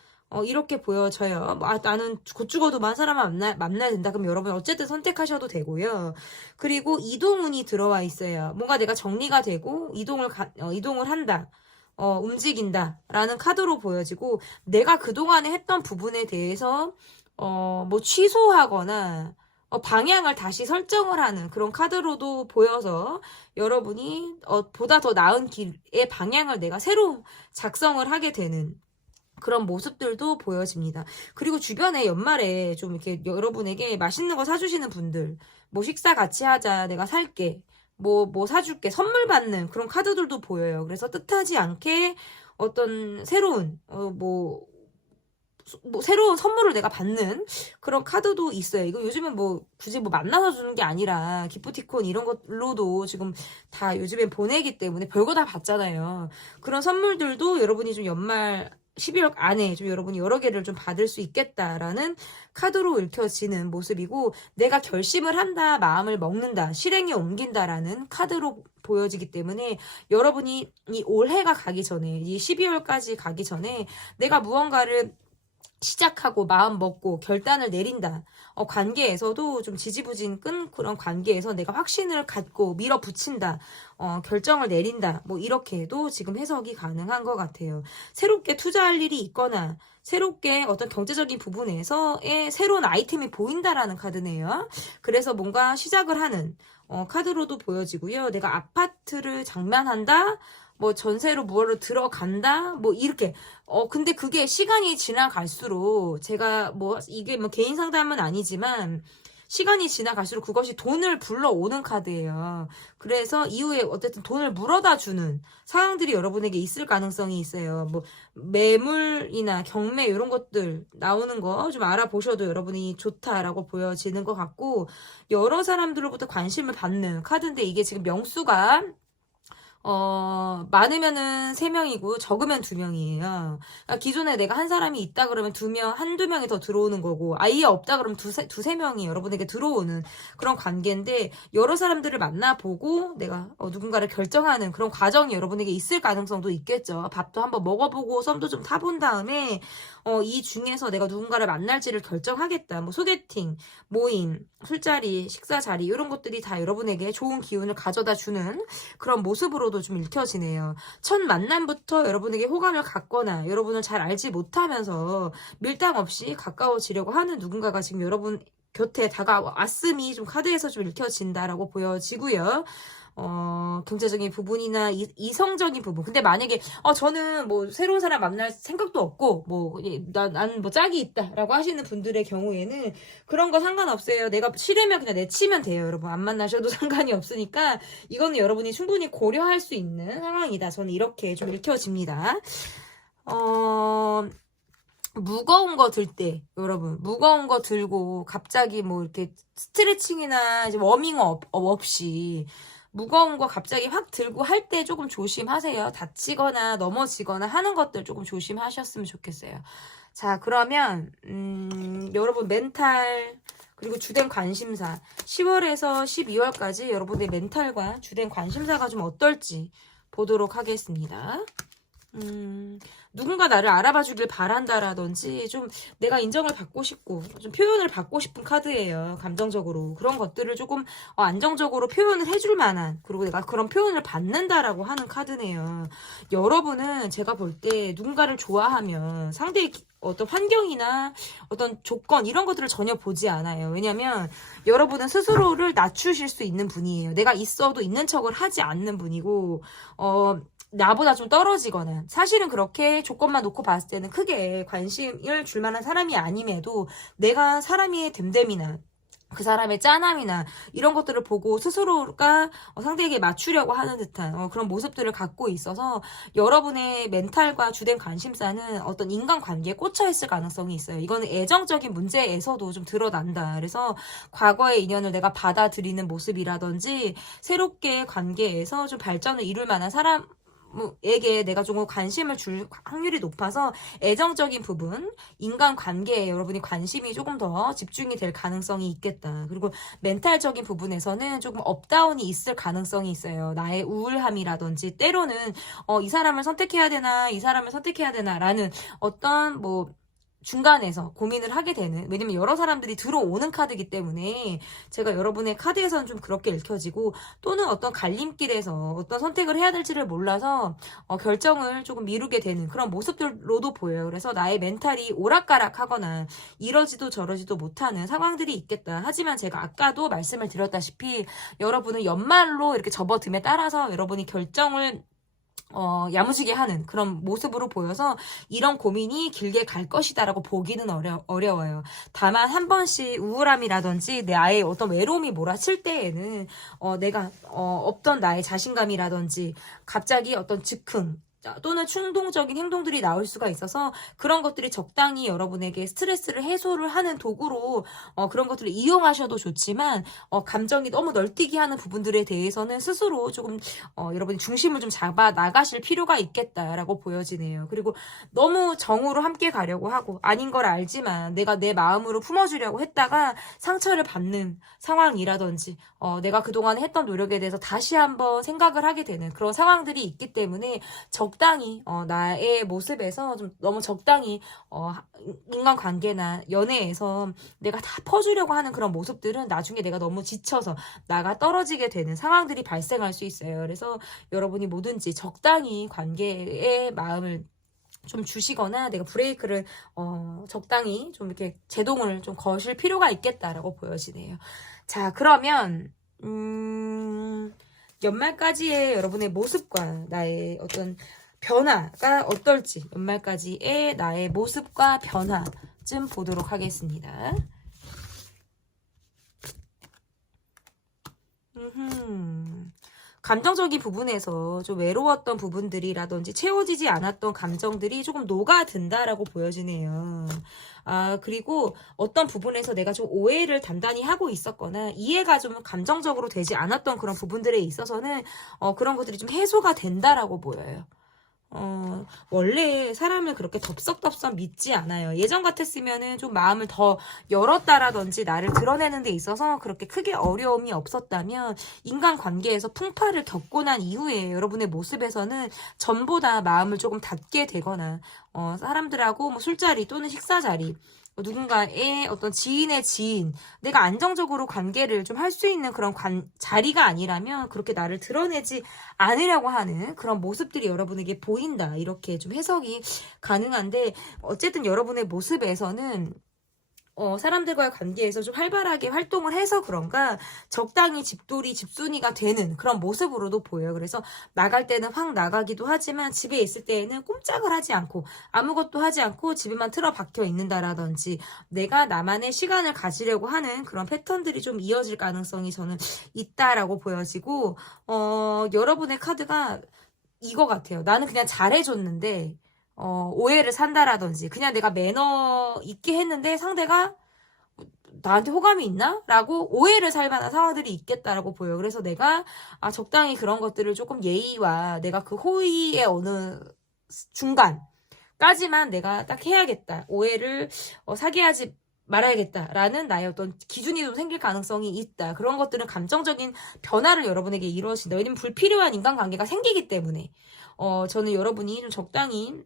이렇게 보여져요. 나는 곧 죽어도 한 사람을 만나야 된다. 그럼 여러분 어쨌든 선택하셔도 되고요. 그리고 이동운이 들어와 있어요. 뭔가 내가 정리가 되고 이동을 한다. 움직인다. 라는 카드로 보여지고, 내가 그동안에 했던 부분에 대해서, 뭐 취소하거나, 방향을 다시 설정을 하는 그런 카드로도 보여서 여러분이 보다 더 나은 길의 방향을 내가 새로 작성을 하게 되는 그런 모습들도 보여집니다. 그리고 주변에 연말에 좀 이렇게 여러분에게 맛있는 거 사주시는 분들, 뭐 식사 같이 하자, 내가 살게, 뭐 사줄게, 선물 받는 그런 카드들도 보여요. 그래서 뜻하지 않게 어떤 새로운, 새로운 선물을 내가 받는 그런 카드도 있어요. 이거 요즘은 뭐 굳이 뭐 만나서 주는 게 아니라 기프티콘 이런 걸로도 지금 다 요즘엔 보내기 때문에 별거 다 받잖아요. 그런 선물들도 여러분이 좀 연말 12월 안에 좀 여러분이 여러 개를 좀 받을 수 있겠다라는 카드로 읽혀지는 모습이고, 내가 결심을 한다, 마음을 먹는다, 실행에 옮긴다라는 카드로 보여지기 때문에 여러분이 이 올해가 가기 전에, 이 12월까지 가기 전에 내가 무언가를 시작하고 마음 먹고 결단을 내린다. 관계에서도 좀 지지부진 끈 그런 관계에서 내가 확신을 갖고 밀어붙인다. 결정을 내린다. 뭐 이렇게도 지금 해석이 가능한 것 같아요. 새롭게 투자할 일이 있거나 새롭게 어떤 경제적인 부분에서의 새로운 아이템이 보인다라는 카드네요. 그래서 뭔가 시작을 하는 카드로도 보여지고요. 내가 아파트를 장만한다. 뭐 전세로 무얼로 들어간다 뭐 이렇게 근데 그게 시간이 지나갈수록 제가 뭐 이게 뭐 개인 상담은 아니지만 시간이 지나갈수록 그것이 돈을 불러오는 카드예요. 그래서 이후에 어쨌든 돈을 물어다 주는 상황들이 여러분에게 있을 가능성이 있어요. 뭐 매물이나 경매 이런 것들 나오는 거 좀 알아보셔도 여러분이 좋다라고 보여지는 것 같고, 여러 사람들로부터 관심을 받는 카드인데 이게 지금 명수가 많으면은 3명이고 적으면 2명이에요. 그러니까 기존에 내가 한 사람이 있다 그러면 한두 명이 더 들어오는 거고, 아예 없다 그러면 두세 명이 여러분에게 들어오는 그런 관계인데, 여러 사람들을 만나보고 내가 누군가를 결정하는 그런 과정이 여러분에게 있을 가능성도 있겠죠. 밥도 한번 먹어보고 썸도 좀 타본 다음에 이 중에서 내가 누군가를 만날지를 결정하겠다. 뭐 소개팅, 모임, 술자리, 식사 자리 이런 것들이 다 여러분에게 좋은 기운을 가져다 주는 그런 모습으로도 좀 읽혀지네요. 첫 만남부터 여러분에게 호감을 갖거나 여러분을 잘 알지 못하면서 밀당 없이 가까워지려고 하는 누군가가 지금 여러분 곁에 다가왔음이 좀 카드에서 좀 읽혀진다라고 보여지고요. 경제적인 부분이나 이성적인 부분. 근데 만약에, 저는 뭐, 새로운 사람 만날 생각도 없고, 뭐, 난 뭐 짝이 있다라고 하시는 분들의 경우에는 그런 거 상관없어요. 내가 싫으면 그냥 내치면 돼요, 여러분. 안 만나셔도 상관이 없으니까, 이거는 여러분이 충분히 고려할 수 있는 상황이다. 저는 이렇게 좀 읽혀집니다. 무거운 거 들 때, 여러분, 무거운 거 들고 갑자기 뭐 이렇게 스트레칭이나 이제 워밍업 없이 무거운 거 갑자기 확 들고 할 때 조금 조심하세요. 다치거나 넘어지거나 하는 것들 조금 조심하셨으면 좋겠어요. 자, 그러면 여러분 멘탈 그리고 주된 관심사 10월에서 12월까지 여러분의 멘탈과 주된 관심사가 좀 어떨지 보도록 하겠습니다. 누군가 나를 알아봐 주길 바란다라든지 좀 내가 인정을 받고 싶고 좀 표현을 받고 싶은 카드예요. 감정적으로 그런 것들을 조금 안정적으로 표현을 해줄 만한, 그리고 내가 그런 표현을 받는다라고 하는 카드네요. 여러분은 제가 볼 때 누군가를 좋아하면 상대의 어떤 환경이나 어떤 조건 이런 것들을 전혀 보지 않아요. 왜냐면 여러분은 스스로를 낮추실 수 있는 분이에요. 내가 있어도 있는 척을 하지 않는 분이고 나보다 좀 떨어지거나, 사실은 그렇게 조건만 놓고 봤을 때는 크게 관심을 줄 만한 사람이 아님에도 내가 사람의 됨됨이나 그 사람의 짠함이나 이런 것들을 보고 스스로가 상대에게 맞추려고 하는 듯한 그런 모습들을 갖고 있어서 여러분의 멘탈과 주된 관심사는 어떤 인간관계에 꽂혀 있을 가능성이 있어요. 이거는 애정적인 문제에서도 좀 드러난다. 그래서 과거의 인연을 내가 받아들이는 모습이라든지 새롭게 관계에서 좀 발전을 이룰 만한 사람 에게 내가 조금 관심을 줄 확률이 높아서 애정적인 부분, 인간관계에 여러분이 관심이 조금 더 집중이 될 가능성이 있겠다. 그리고 멘탈적인 부분에서는 조금 업다운이 있을 가능성이 있어요. 나의 우울함이라든지 때로는 이 사람을 선택해야 되나 이 사람을 선택해야 되나 라는 어떤 뭐 중간에서 고민을 하게 되는, 왜냐면 여러 사람들이 들어오는 카드이기 때문에 제가 여러분의 카드에서는 좀 그렇게 읽혀지고, 또는 어떤 갈림길에서 어떤 선택을 해야 될지를 몰라서 결정을 조금 미루게 되는 그런 모습들로도 보여요. 그래서 나의 멘탈이 오락가락 하거나 이러지도 저러지도 못하는 상황들이 있겠다. 하지만 제가 아까도 말씀을 드렸다시피 여러분은 연말로 이렇게 접어듦에 따라서 여러분이 결정을 야무지게 하는 그런 모습으로 보여서 이런 고민이 길게 갈 것이다라고 보기는 어려워요. 다만 한 번씩 우울함이라든지 나의 어떤 외로움이 몰아칠 때에는 내가 없던 나의 자신감이라든지 갑자기 어떤 즉흥 또는 충동적인 행동들이 나올 수가 있어서 그런 것들이 적당히 여러분에게 스트레스를 해소를 하는 도구로 그런 것들을 이용하셔도 좋지만 감정이 너무 널뛰게 하는 부분들에 대해서는 스스로 조금 여러분이 중심을 좀 잡아 나가실 필요가 있겠다라고 보여지네요. 그리고 너무 정으로 함께 가려고 하고 아닌 걸 알지만 내가 내 마음으로 품어주려고 했다가 상처를 받는 상황이라든지 내가 그동안 했던 노력에 대해서 다시 한번 생각을 하게 되는 그런 상황들이 있기 때문에 적당히 나의 모습에서 좀 너무 적당히 인간관계나 연애에서 내가 다 퍼주려고 하는 그런 모습들은 나중에 내가 너무 지쳐서 나가 떨어지게 되는 상황들이 발생할 수 있어요. 그래서 여러분이 뭐든지 적당히 관계에 마음을 좀 주시거나 내가 브레이크를 적당히 좀 이렇게 제동을 좀 거실 필요가 있겠다라고 보여지네요. 자, 그러면 연말까지의 여러분의 모습과 나의 어떤 변화가 어떨지 연말까지의 나의 모습과 변화 좀 보도록 하겠습니다. 감정적인 부분에서 좀 외로웠던 부분들이라든지 채워지지 않았던 감정들이 조금 녹아든다라고 보여지네요. 그리고 어떤 부분에서 내가 좀 오해를 단단히 하고 있었거나 이해가 좀 감정적으로 되지 않았던 그런 부분들에 있어서는 그런 것들이 좀 해소가 된다라고 보여요. 원래 사람을 그렇게 덥석덥석 믿지 않아요. 예전 같았으면은 좀 마음을 더 열었다라든지 나를 드러내는 데 있어서 그렇게 크게 어려움이 없었다면 인간관계에서 풍파를 겪고 난 이후에 여러분의 모습에서는 전보다 마음을 조금 닫게 되거나 사람들하고 뭐 술자리 또는 식사자리 누군가의 어떤 지인의 지인, 내가 안정적으로 관계를 좀 할 수 있는 그런 자리가 아니라면 그렇게 나를 드러내지 않으려고 하는 그런 모습들이 여러분에게 보인다. 이렇게 좀 해석이 가능한데 어쨌든 여러분의 모습에서는 사람들과의 관계에서 좀 활발하게 활동을 해서 그런가 적당히 집돌이 집순이가 되는 그런 모습으로도 보여요. 그래서 나갈 때는 확 나가기도 하지만 집에 있을 때에는 꼼짝을 하지 않고 아무것도 하지 않고 집에만 틀어박혀 있는다라든지 내가 나만의 시간을 가지려고 하는 그런 패턴들이 좀 이어질 가능성이 저는 있다라고 보여지고 여러분의 카드가 이거 같아요. 나는 그냥 잘해줬는데 오해를 산다라든지 그냥 내가 매너 있게 했는데 상대가 나한테 호감이 있나? 라고 오해를 살 만한 상황들이 있겠다라고 보여요. 그래서 내가 적당히 그런 것들을 조금 예의와 내가 그 호의의 어느 중간까지만 내가 딱 해야겠다. 오해를 사게 하지 말아야겠다라는 나의 어떤 기준이 좀 생길 가능성이 있다. 그런 것들은 감정적인 변화를 여러분에게 이루어진다. 왜냐면 불필요한 인간관계가 생기기 때문에 저는 여러분이 좀 적당히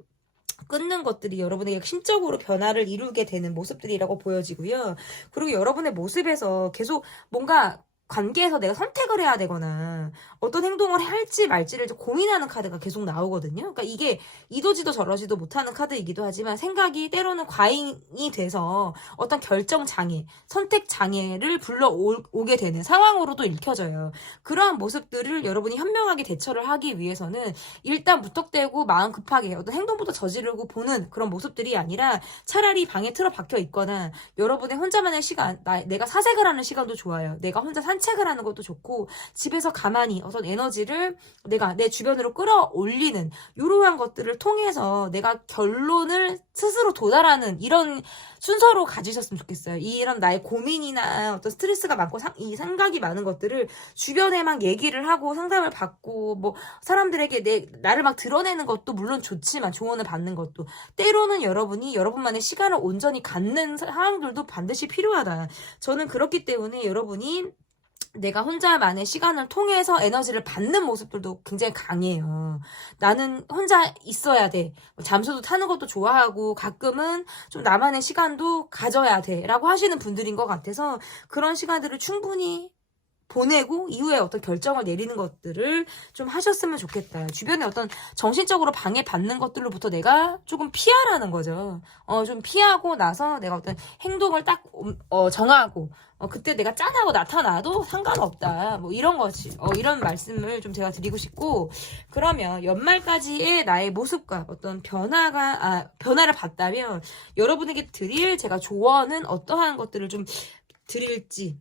끊는 것들이 여러분에게 심적으로 변화를 이루게 되는 모습들이라고 보여지고요. 그리고 여러분의 모습에서 계속 뭔가 관계에서 내가 선택을 해야 되거나 어떤 행동을 할지 말지를 고민하는 카드가 계속 나오거든요. 그러니까 이게 이도지도 저러지도 못하는 카드이기도 하지만 생각이 때로는 과잉이 돼서 어떤 결정 장애, 선택 장애를 불러오게 되는 상황으로도 읽혀져요. 그러한 모습들을 여러분이 현명하게 대처를 하기 위해서는 일단 무턱대고 마음 급하게 어떤 행동부터 저지르고 보는 그런 모습들이 아니라 차라리 방에 틀어박혀 있거나 여러분의 혼자만의 시간, 내가 사색을 하는 시간도 좋아요. 내가 혼자 산책을 하는 것도 좋고 집에서 가만히 어떤 에너지를 내가 내 주변으로 끌어올리는 이러한 것들을 통해서 내가 결론을 스스로 도달하는 이런 순서로 가지셨으면 좋겠어요. 이런 나의 고민이나 어떤 스트레스가 많고 이 생각이 많은 것들을 주변에 막 얘기를 하고 상담을 받고 뭐 사람들에게 나를 막 드러내는 것도 물론 좋지만 조언을 받는 것도 때로는 여러분이 여러분만의 시간을 온전히 갖는 상황들도 반드시 필요하다. 저는 그렇기 때문에 여러분이 내가 혼자만의 시간을 통해서 에너지를 받는 모습들도 굉장히 강해요. 나는 혼자 있어야 돼. 잠수도 타는 것도 좋아하고 가끔은 좀 나만의 시간도 가져야 돼. 라고 하시는 분들인 것 같아서 그런 시간들을 충분히 보내고 이후에 어떤 결정을 내리는 것들을 좀 하셨으면 좋겠다. 주변에 어떤 정신적으로 방해받는 것들로부터 내가 조금 피하라는 거죠. 좀 피하고 나서 내가 어떤 행동을 딱 정하고 그때 내가 짠하고 나타나도 상관없다. 뭐 이런 거지. 이런 말씀을 좀 제가 드리고 싶고, 그러면 연말까지의 나의 모습과 어떤 변화를 봤다면 여러분에게 드릴 제가 조언은 어떠한 것들을 좀 드릴지,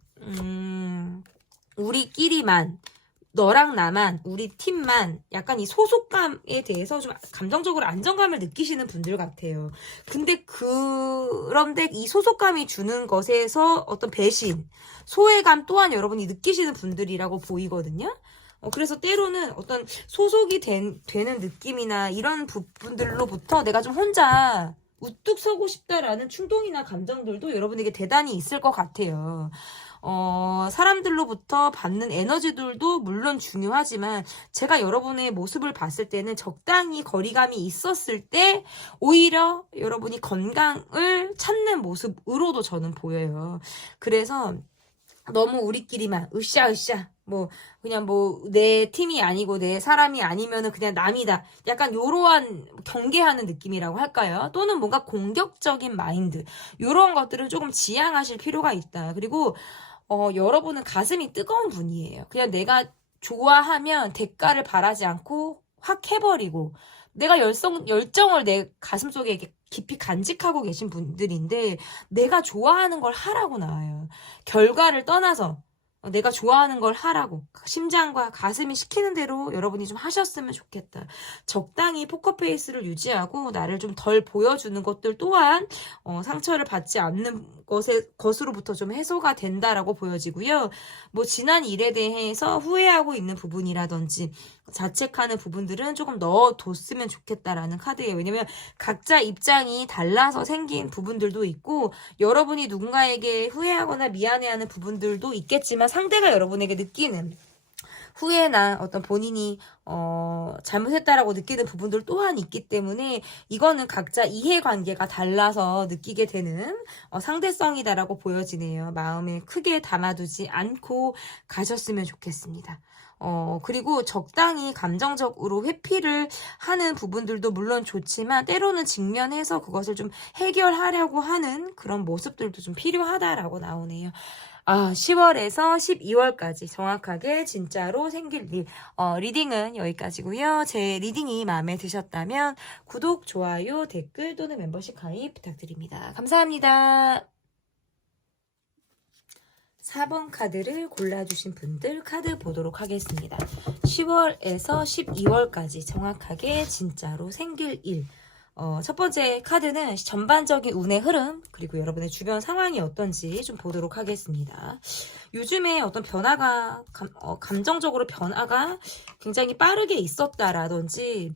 우리끼리만, 너랑 나만, 우리 팀만 약간 이 소속감에 대해서 좀 감정적으로 안정감을 느끼시는 분들 같아요. 근데 그런데 이 소속감이 주는 것에서 어떤 배신, 소외감 또한 여러분이 느끼시는 분들이라고 보이거든요. 그래서 때로는 어떤 소속이 되는 느낌이나 이런 부분들로부터 내가 좀 혼자 우뚝 서고 싶다라는 충동이나 감정들도 여러분에게 대단히 있을 것 같아요. 사람들로부터 받는 에너지들도 물론 중요하지만 제가 여러분의 모습을 봤을 때는 적당히 거리감이 있었을 때 오히려 여러분이 건강을 찾는 모습으로도 저는 보여요. 그래서 너무 우리끼리만 으쌰으쌰 그냥 내 팀이 아니고 내 사람이 아니면은 그냥 남이다. 약간 요러한 경계하는 느낌이라고 할까요? 또는 뭔가 공격적인 마인드. 요런 것들을 조금 지양하실 필요가 있다. 그리고 여러분은 가슴이 뜨거운 분이에요. 그냥 내가 좋아하면 대가를 바라지 않고 확 해버리고 내가 열정을 내 가슴속에 이렇게 깊이 간직하고 계신 분들인데 내가 좋아하는 걸 하라고 나와요. 결과를 떠나서 내가 좋아하는 걸 하라고 심장과 가슴이 시키는 대로 여러분이 좀 하셨으면 좋겠다. 적당히 포커페이스를 유지하고 나를 좀 덜 보여주는 것들 또한 상처를 받지 않는 것으로부터 좀 해소가 된다라고 보여지고요. 지난 일에 대해서 후회하고 있는 부분이라든지 자책하는 부분들은 조금 넣어뒀으면 좋겠다라는 카드예요. 왜냐면 각자 입장이 달라서 생긴 부분들도 있고 여러분이 누군가에게 후회하거나 미안해하는 부분들도 있겠지만 상대가 여러분에게 느끼는 후회나 어떤 본인이 잘못했다라고 느끼는 부분들 또한 있기 때문에 이거는 각자 이해관계가 달라서 느끼게 되는 상대성이다라고 보여지네요. 마음에 크게 담아두지 않고 가셨으면 좋겠습니다. 그리고 적당히 감정적으로 회피를 하는 부분들도 물론 좋지만 때로는 직면해서 그것을 좀 해결하려고 하는 그런 모습들도 좀 필요하다라고 나오네요. 10월에서 12월까지 정확하게 진짜로 생길 일. 리딩은 여기까지고요. 제 리딩이 마음에 드셨다면 구독, 좋아요, 댓글 또는 멤버십 가입 부탁드립니다. 감사합니다. 4번 카드를 골라주신 분들 카드 보도록 하겠습니다. 10월에서 12월까지 정확하게 진짜로 생길 일. 첫 번째 카드는 전반적인 운의 흐름 그리고 여러분의 주변 상황이 어떤지 좀 보도록 하겠습니다. 요즘에 어떤 변화가 감정적으로 변화가 굉장히 빠르게 있었다라든지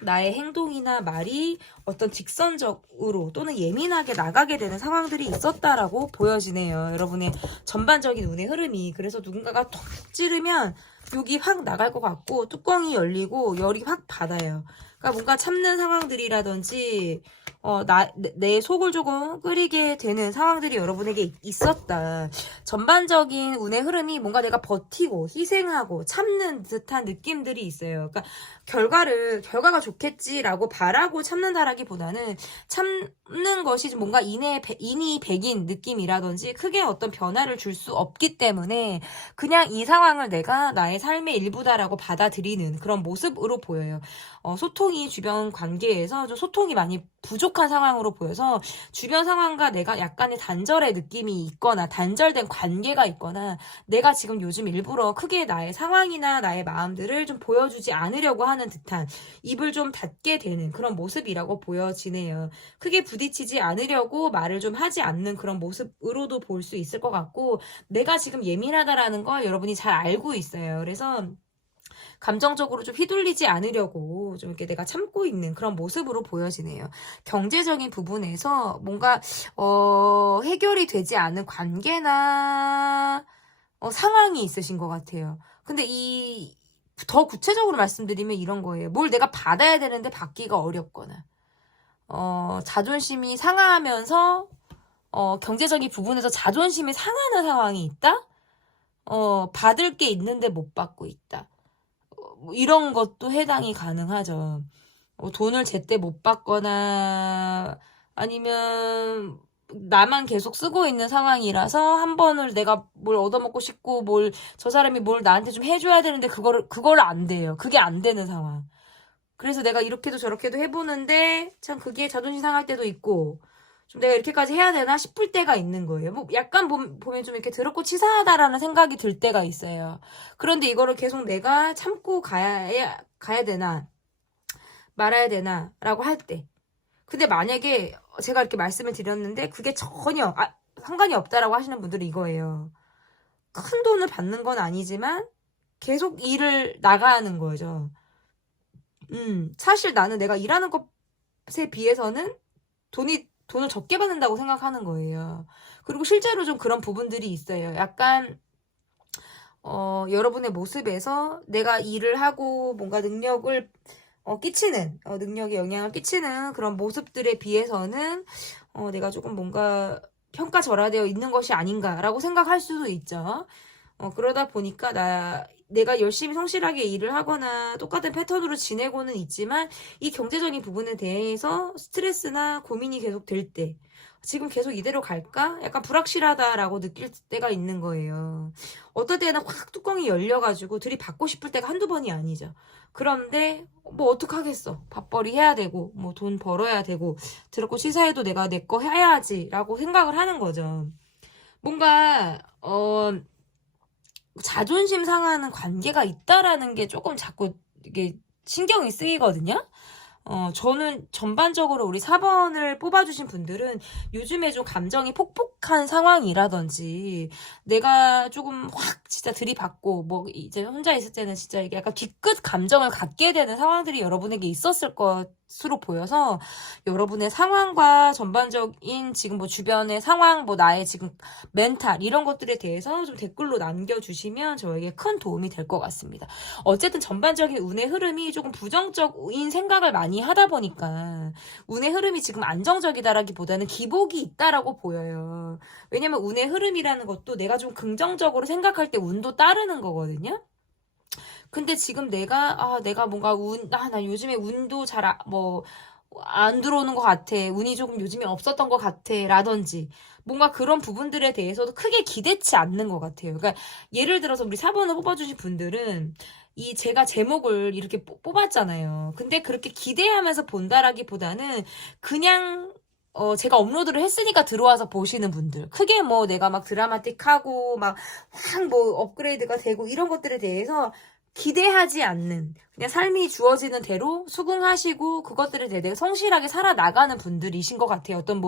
나의 행동이나 말이 어떤 직선적으로 또는 예민하게 나가게 되는 상황들이 있었다라고 보여지네요. 여러분의 전반적인 운의 흐름이. 그래서 누군가가 톡 찌르면 여기 확 나갈 것 같고 뚜껑이 열리고 열이 확 받아요. 그러니까 뭔가 참는 상황들이라든지 내 속을 조금 끓이게 되는 상황들이 여러분에게 있었다. 전반적인 운의 흐름이 뭔가 내가 버티고 희생하고 참는 듯한 느낌들이 있어요. 그러니까 결과가 좋겠지라고 바라고 참는다라기보다는 참는 것이 뭔가 인이 백인 느낌이라든지 크게 어떤 변화를 줄 수 없기 때문에 그냥 이 상황을 내가 나의 삶의 일부다라고 받아들이는 그런 모습으로 보여요. 소통이 주변 관계에서 좀 소통이 많이 부족한 상황으로 보여서 주변 상황과 내가 약간의 단절의 느낌이 있거나 단절된 관계가 있거나 내가 지금 요즘 일부러 크게 나의 상황이나 나의 마음들을 좀 보여주지 않으려고 하는 듯한 입을 좀 닫게 되는 그런 모습이라고 보여지네요. 크게 부딪히지 않으려고 말을 좀 하지 않는 그런 모습으로도 볼 수 있을 것 같고 내가 지금 예민하다라는 걸 여러분이 잘 알고 있어요. 그래서 감정적으로 좀 휘둘리지 않으려고 좀 이렇게 내가 참고 있는 그런 모습으로 보여지네요. 경제적인 부분에서 뭔가 해결이 되지 않은 관계나 상황이 있으신 것 같아요. 근데 더 구체적으로 말씀드리면 이런 거예요. 뭘 내가 받아야 되는데 받기가 어렵거나, 자존심이 상하면서, 경제적인 부분에서 자존심이 상하는 상황이 있다? 받을 게 있는데 못 받고 있다. 뭐 이런 것도 해당이 가능하죠. 돈을 제때 못 받거나 아니면 나만 계속 쓰고 있는 상황이라서 한 번을 내가 뭘 얻어먹고 싶고 저 사람이 뭘 나한테 좀 해줘야 되는데 그거를 안 돼요. 그게 안 되는 상황. 그래서 내가 이렇게도 저렇게도 해보는데 참 그게 자존심 상할 때도 있고 좀 내가 이렇게까지 해야 되나 싶을 때가 있는 거예요. 뭐 약간 보면 좀 이렇게 더럽고 치사하다라는 생각이 들 때가 있어요. 그런데 이거를 계속 내가 참고 가야 되나 말아야 되나 라고 할 때. 근데 만약에 제가 이렇게 말씀을 드렸는데 그게 전혀 상관이 없다라고 하시는 분들은 이거예요. 큰 돈을 받는 건 아니지만 계속 일을 나가는 거죠. 사실 나는 내가 일하는 것에 비해서는 돈을 적게 받는다고 생각하는 거예요. 그리고 실제로 좀 그런 부분들이 있어요. 약간 여러분의 모습에서 내가 일을 하고 뭔가 능력을 능력에 영향을 끼치는 그런 모습들에 비해서는, 내가 조금 뭔가 평가절하되어 있는 것이 아닌가라고 생각할 수도 있죠. 그러다 보니까 내가 열심히 성실하게 일을 하거나 똑같은 패턴으로 지내고는 있지만 이 경제적인 부분에 대해서 스트레스나 고민이 계속 될 때, 지금 계속 이대로 갈까? 약간 불확실하다라고 느낄 때가 있는 거예요. 어떨 때는 확 뚜껑이 열려가지고 들이받고 싶을 때가 한두 번이 아니죠. 그런데 뭐 어떡하겠어. 밥벌이 해야 되고 뭐 돈 벌어야 되고 더럽고 치사해도 내가 내 거 해야지라고 생각을 하는 거죠. 뭔가 자존심 상하는 관계가 있다라는 게 조금 자꾸 이게 신경이 쓰이거든요. 저는 전반적으로 우리 4번을 뽑아주신 분들은 요즘에 좀 감정이 폭복한 상황이라든지 내가 조금 확 진짜 들이받고 뭐 이제 혼자 있을 때는 진짜 이게 약간 뒤끝 감정을 갖게 되는 상황들이 여러분에게 있었을 것으로 보여서 여러분의 상황과 전반적인 지금 뭐 주변의 상황, 뭐 나의 지금 멘탈 이런 것들에 대해서 좀 댓글로 남겨주시면 저에게 큰 도움이 될 것 같습니다. 어쨌든 전반적인 운의 흐름이 조금 부정적인 생각을 많이 하다 보니까 운의 흐름이 지금 안정적이다라기보다는 기복이 있다라고 보여요. 왜냐면 운의 흐름이라는 것도 내가 좀 긍정적으로 생각할 때 운도 따르는 거거든요. 근데 지금 내가 뭔가 나 요즘에 운도 안 들어오는 것 같아. 운이 조금 요즘에 없었던 것 같아. 라든지. 뭔가 그런 부분들에 대해서도 크게 기대치 않는 것 같아요. 그러니까 예를 들어서 우리 4번을 뽑아주신 분들은 제가 제목을 이렇게 뽑았잖아요. 근데 그렇게 기대하면서 본다라기보다는 그냥 제가 업로드를 했으니까 들어와서 보시는 분들. 크게 뭐 내가 막 드라마틱하고 막 확 뭐 업그레이드가 되고 이런 것들에 대해서 기대하지 않는 그냥 삶이 주어지는 대로 수긍하시고 그것들에 대해 성실하게 살아나가는 분들이신 것 같아요. 어떤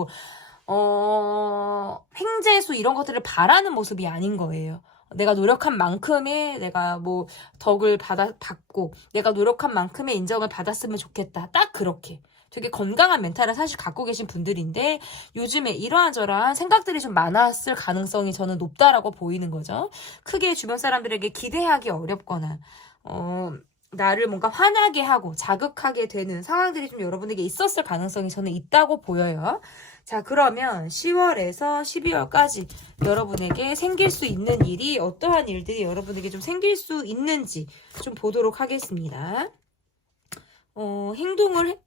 횡재수 이런 것들을 바라는 모습이 아닌 거예요. 내가 노력한 만큼의 내가 뭐 덕을 받고 내가 노력한 만큼의 인정을 받았으면 좋겠다. 딱 그렇게. 되게 건강한 멘탈을 사실 갖고 계신 분들인데 요즘에 이러한저러한 생각들이 좀 많았을 가능성이 저는 높다라고 보이는 거죠. 크게 주변 사람들에게 기대하기 어렵거나 나를 뭔가 화나게 하고 자극하게 되는 상황들이 좀 여러분에게 있었을 가능성이 저는 있다고 보여요. 자, 그러면 10월에서 12월까지 여러분에게 생길 수 있는 일이 어떠한 일들이 여러분에게 좀 생길 수 있는지 좀 보도록 하겠습니다. 행동을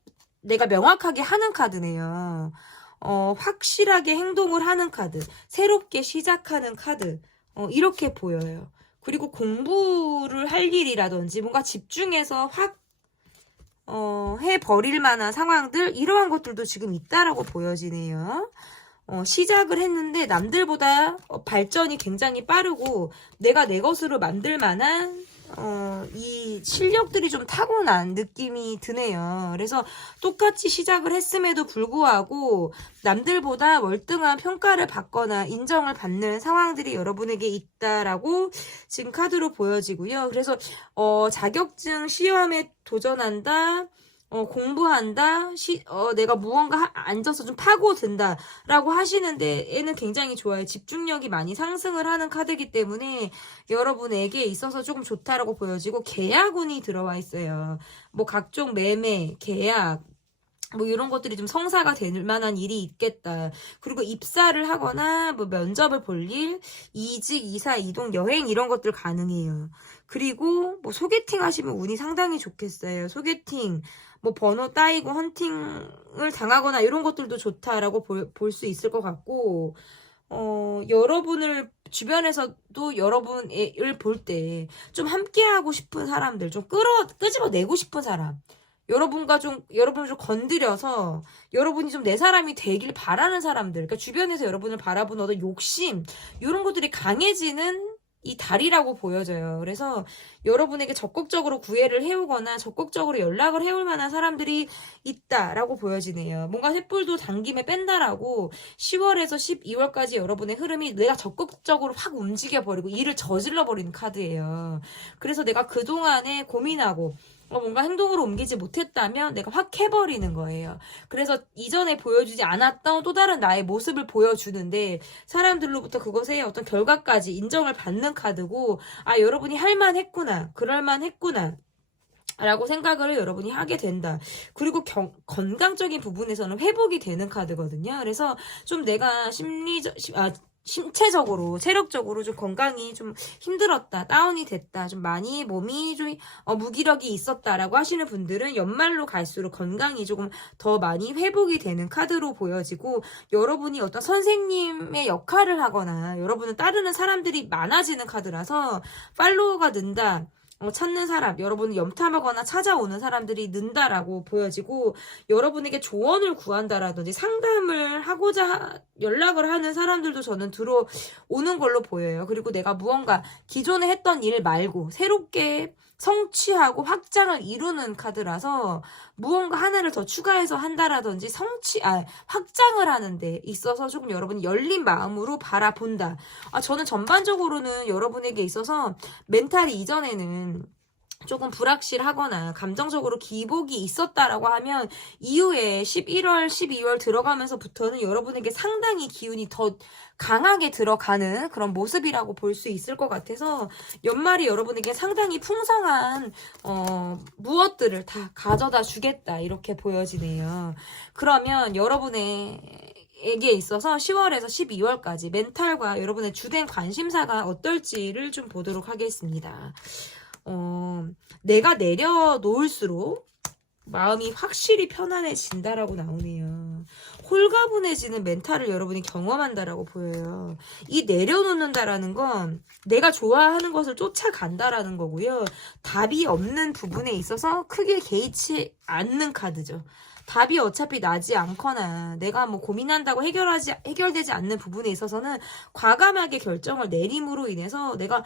내가 명확하게 하는 카드네요. 확실하게 행동을 하는 카드, 새롭게 시작하는 카드, 이렇게 보여요. 그리고 공부를 할 일이라든지 뭔가 집중해서 확 해버릴 만한 상황들, 이러한 것들도 지금 있다라고 보여지네요. 시작을 했는데 남들보다 발전이 굉장히 빠르고 내가 내 것으로 만들 만한 이 실력들이 좀 타고난 느낌이 드네요. 그래서 똑같이 시작을 했음에도 불구하고 남들보다 월등한 평가를 받거나 인정을 받는 상황들이 여러분에게 있다라고 지금 카드로 보여지고요. 그래서 자격증 시험에 도전한다. 공부한다, 내가 무언가 앉아서 좀 파고든다, 라고 하시는데, 애는 굉장히 좋아요. 집중력이 많이 상승을 하는 카드이기 때문에, 여러분에게 있어서 조금 좋다라고 보여지고, 계약운이 들어와 있어요. 뭐, 각종 매매, 계약, 뭐 이런 것들이 좀 성사가 될 만한 일이 있겠다. 그리고 입사를 하거나 뭐 면접을 볼 일, 이직, 이사, 이동, 여행 이런 것들 가능해요. 그리고 뭐 소개팅 하시면 운이 상당히 좋겠어요. 소개팅, 뭐 번호 따이고 헌팅을 당하거나 이런 것들도 좋다라고 볼 수 있을 것 같고, 여러분을 주변에서도 여러분을 볼 때 좀 함께하고 싶은 사람들, 좀 끄집어내고 싶은 사람, 여러분을 좀 건드려서 여러분이 좀 내 사람이 되길 바라는 사람들, 그러니까 주변에서 여러분을 바라보는 어떤 욕심, 이런 것들이 강해지는 이 달이라고 보여져요. 그래서 여러분에게 적극적으로 구애를 해오거나 적극적으로 연락을 해올 만한 사람들이 있다라고 보여지네요. 뭔가 횃불도 당김에 뺀다라고 10월에서 12월까지 여러분의 흐름이 내가 적극적으로 확 움직여버리고 일을 저질러버리는 카드예요. 그래서 내가 그동안에 고민하고 뭔가 행동으로 옮기지 못했다면 내가 확 해버리는 거예요. 그래서 이전에 보여주지 않았던 또 다른 나의 모습을 보여주는데 사람들로부터 그것의 어떤 결과까지 인정을 받는 카드고, 여러분이 할만했구나, 그럴만했구나 라고 생각을 여러분이 하게 된다. 그리고 건강적인 부분에서는 회복이 되는 카드거든요. 그래서 좀 내가 신체적으로, 체력적으로 좀 건강이 좀 힘들었다, 다운이 됐다, 좀 많이 몸이 좀 무기력이 있었다라고 하시는 분들은 연말로 갈수록 건강이 조금 더 많이 회복이 되는 카드로 보여지고, 여러분이 어떤 선생님의 역할을 하거나 여러분을 따르는 사람들이 많아지는 카드라서 팔로워가 는다, 찾는 사람, 여러분을 염탐하거나 찾아오는 사람들이 는다라고 보여지고, 여러분에게 조언을 구한다라든지 상담을 하고자 연락을 하는 사람들도 저는 들어오는 걸로 보여요. 그리고 내가 무언가 기존에 했던 일 말고 새롭게 성취하고 확장을 이루는 카드라서 무언가 하나를 더 추가해서 한다라든지 확장을 하는 데 있어서 조금 여러분이 열린 마음으로 바라본다. 저는 전반적으로는 여러분에게 있어서 멘탈이 이전에는 조금 불확실하거나 감정적으로 기복이 있었다라고 하면 이후에 11월, 12월 들어가면서부터는 여러분에게 상당히 기운이 더 강하게 들어가는 그런 모습이라고 볼 수 있을 것 같아서 연말이 여러분에게 상당히 풍성한 무엇들을 다 가져다 주겠다, 이렇게 보여지네요. 그러면 여러분에게 있어서 10월에서 12월까지 멘탈과 여러분의 주된 관심사가 어떨지를 좀 보도록 하겠습니다. 내가 내려놓을수록 마음이 확실히 편안해진다라고 나오네요. 홀가분해지는 멘탈을 여러분이 경험한다라고 보여요. 이 내려놓는다라는 건 내가 좋아하는 것을 쫓아간다라는 거고요. 답이 없는 부분에 있어서 크게 개의치 않는 카드죠. 답이 어차피 나지 않거나 내가 뭐 고민한다고 해결되지 않는 부분에 있어서는 과감하게 결정을 내림으로 인해서 내가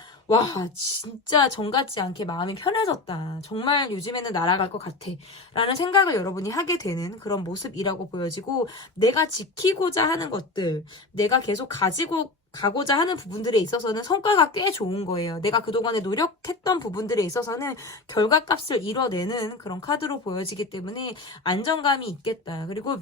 진짜 정 같지 않게 마음이 편해졌다, 정말 요즘에는 날아갈 것 같아 라는 생각을 여러분이 하게 되는 그런 모습이라고 보여지고, 내가 지키고자 하는 것들, 내가 계속 가고자 하는 부분들에 있어서는 성과가 꽤 좋은 거예요. 내가 그동안에 노력했던 부분들에 있어서는 결과값을 이뤄내는 그런 카드로 보여지기 때문에 안정감이 있겠다. 그리고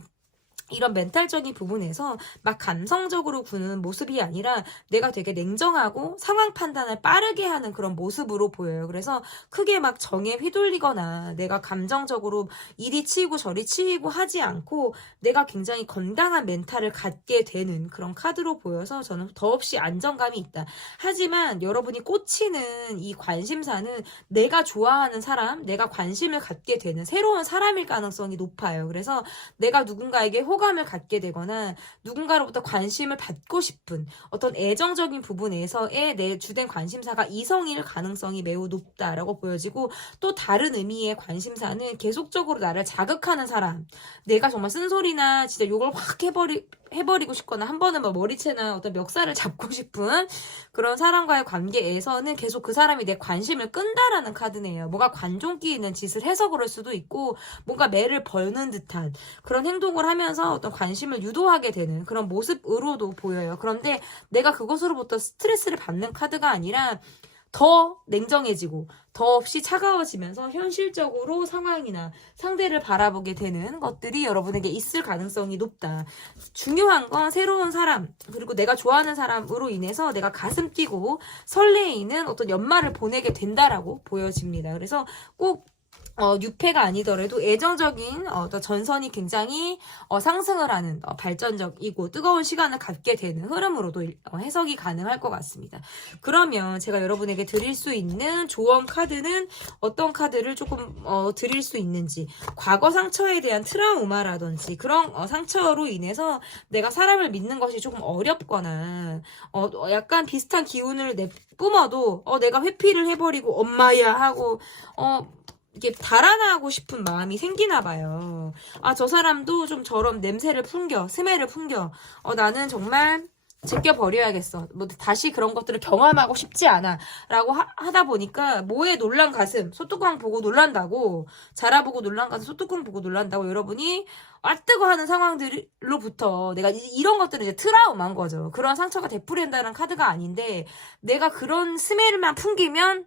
이런 멘탈적인 부분에서 막 감성적으로 구는 모습이 아니라 내가 되게 냉정하고 상황 판단을 빠르게 하는 그런 모습으로 보여요. 그래서 크게 막 정에 휘둘리거나 내가 감정적으로 이리 치이고 저리 치이고 하지 않고 내가 굉장히 건강한 멘탈을 갖게 되는 그런 카드로 보여서 저는 더없이 안정감이 있다. 하지만 여러분이 꽂히는 이 관심사는 내가 좋아하는 사람, 내가 관심을 갖게 되는 새로운 사람일 가능성이 높아요. 그래서 내가 누군가에게 호감을 갖게 되거나 누군가로부터 관심을 받고 싶은 어떤 애정적인 부분에서의 내 주된 관심사가 이성일 가능성이 매우 높다라고 보여지고, 또 다른 의미의 관심사는 계속적으로 나를 자극하는 사람, 내가 정말 쓴소리나 진짜 욕을 확 해버리고 싶거나 한 번은 머리채나 어떤 멱살을 잡고 싶은 그런 사람과의 관계에서는 계속 그 사람이 내 관심을 끈다라는 카드네요. 뭔가 관종기 있는 짓을 해서 그럴 수도 있고, 뭔가 매를 버는 듯한 그런 행동을 하면서 어떤 관심을 유도하게 되는 그런 모습으로도 보여요. 그런데 내가 그것으로부터 스트레스를 받는 카드가 아니라 더 냉정해지고 더없이 차가워지면서 현실적으로 상황이나 상대를 바라보게 되는 것들이 여러분에게 있을 가능성이 높다. 중요한 건 새로운 사람, 그리고 내가 좋아하는 사람으로 인해서 내가 가슴 뛰고 설레이는 어떤 연말을 보내게 된다라고 보여집니다. 그래서 꼭 유패가 아니더라도 애정적인 어떤 전선이 굉장히 상승을 하는 발전적이고 뜨거운 시간을 갖게 되는 흐름으로도 해석이 가능할 것 같습니다. 그러면 제가 여러분에게 드릴 수 있는 조언 카드는 어떤 카드를 조금 드릴 수 있는지, 과거 상처에 대한 트라우마라든지 그런 상처로 인해서 내가 사람을 믿는 것이 조금 어렵거나 약간 비슷한 기운을 내뿜어도 내가 회피를 해버리고 엄마야 하고 이게 달아나고 싶은 마음이 생기나 봐요. 아, 저 사람도 좀 저런 냄새를 풍겨, 스멜을 풍겨. 나는 정말 제껴버려야겠어. 뭐 다시 그런 것들을 경험하고 싶지 않아. 라고 하다 보니까 뭐에 놀란 가슴, 소뚜껑 보고 놀란다고, 자라보고 놀란 가슴, 소뚜껑 보고 놀란다고 여러분이 앗뜨거 하는 상황들로부터 내가 이런 것들은 이제 트라우마인 거죠. 그런 상처가 되풀이한다는 카드가 아닌데 내가 그런 스멜만 풍기면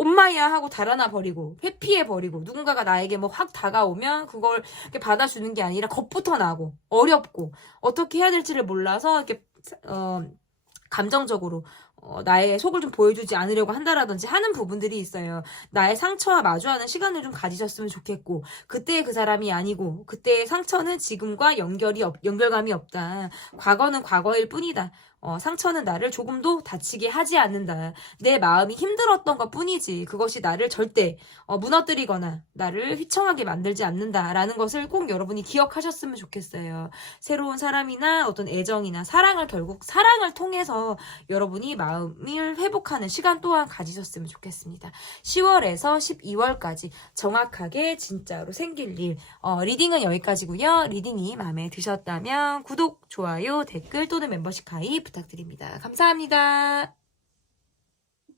엄마야 하고 달아나 버리고 회피해 버리고 누군가가 나에게 뭐 확 다가오면 그걸 이렇게 받아주는 게 아니라 겁부터 나고 어렵고 어떻게 해야 될지를 몰라서 이렇게 감정적으로 나의 속을 좀 보여주지 않으려고 한다라든지 하는 부분들이 있어요. 나의 상처와 마주하는 시간을 좀 가지셨으면 좋겠고 그때의 그 사람이 아니고 그때의 상처는 지금과 연결감이 없다. 과거는 과거일 뿐이다. 상처는 나를 조금도 다치게 하지 않는다. 내 마음이 힘들었던 것 뿐이지 그것이 나를 절대 무너뜨리거나 나를 휘청하게 만들지 않는다라는 것을 꼭 여러분이 기억하셨으면 좋겠어요. 새로운 사람이나 어떤 애정이나 결국 사랑을 통해서 여러분이 마음을 회복하는 시간 또한 가지셨으면 좋겠습니다. 10월에서 12월까지 정확하게 진짜로 생길 일 리딩은 여기까지고요. 리딩이 마음에 드셨다면 구독, 좋아요, 댓글 또는 멤버십 가입 부탁드립니다. 감사합니다.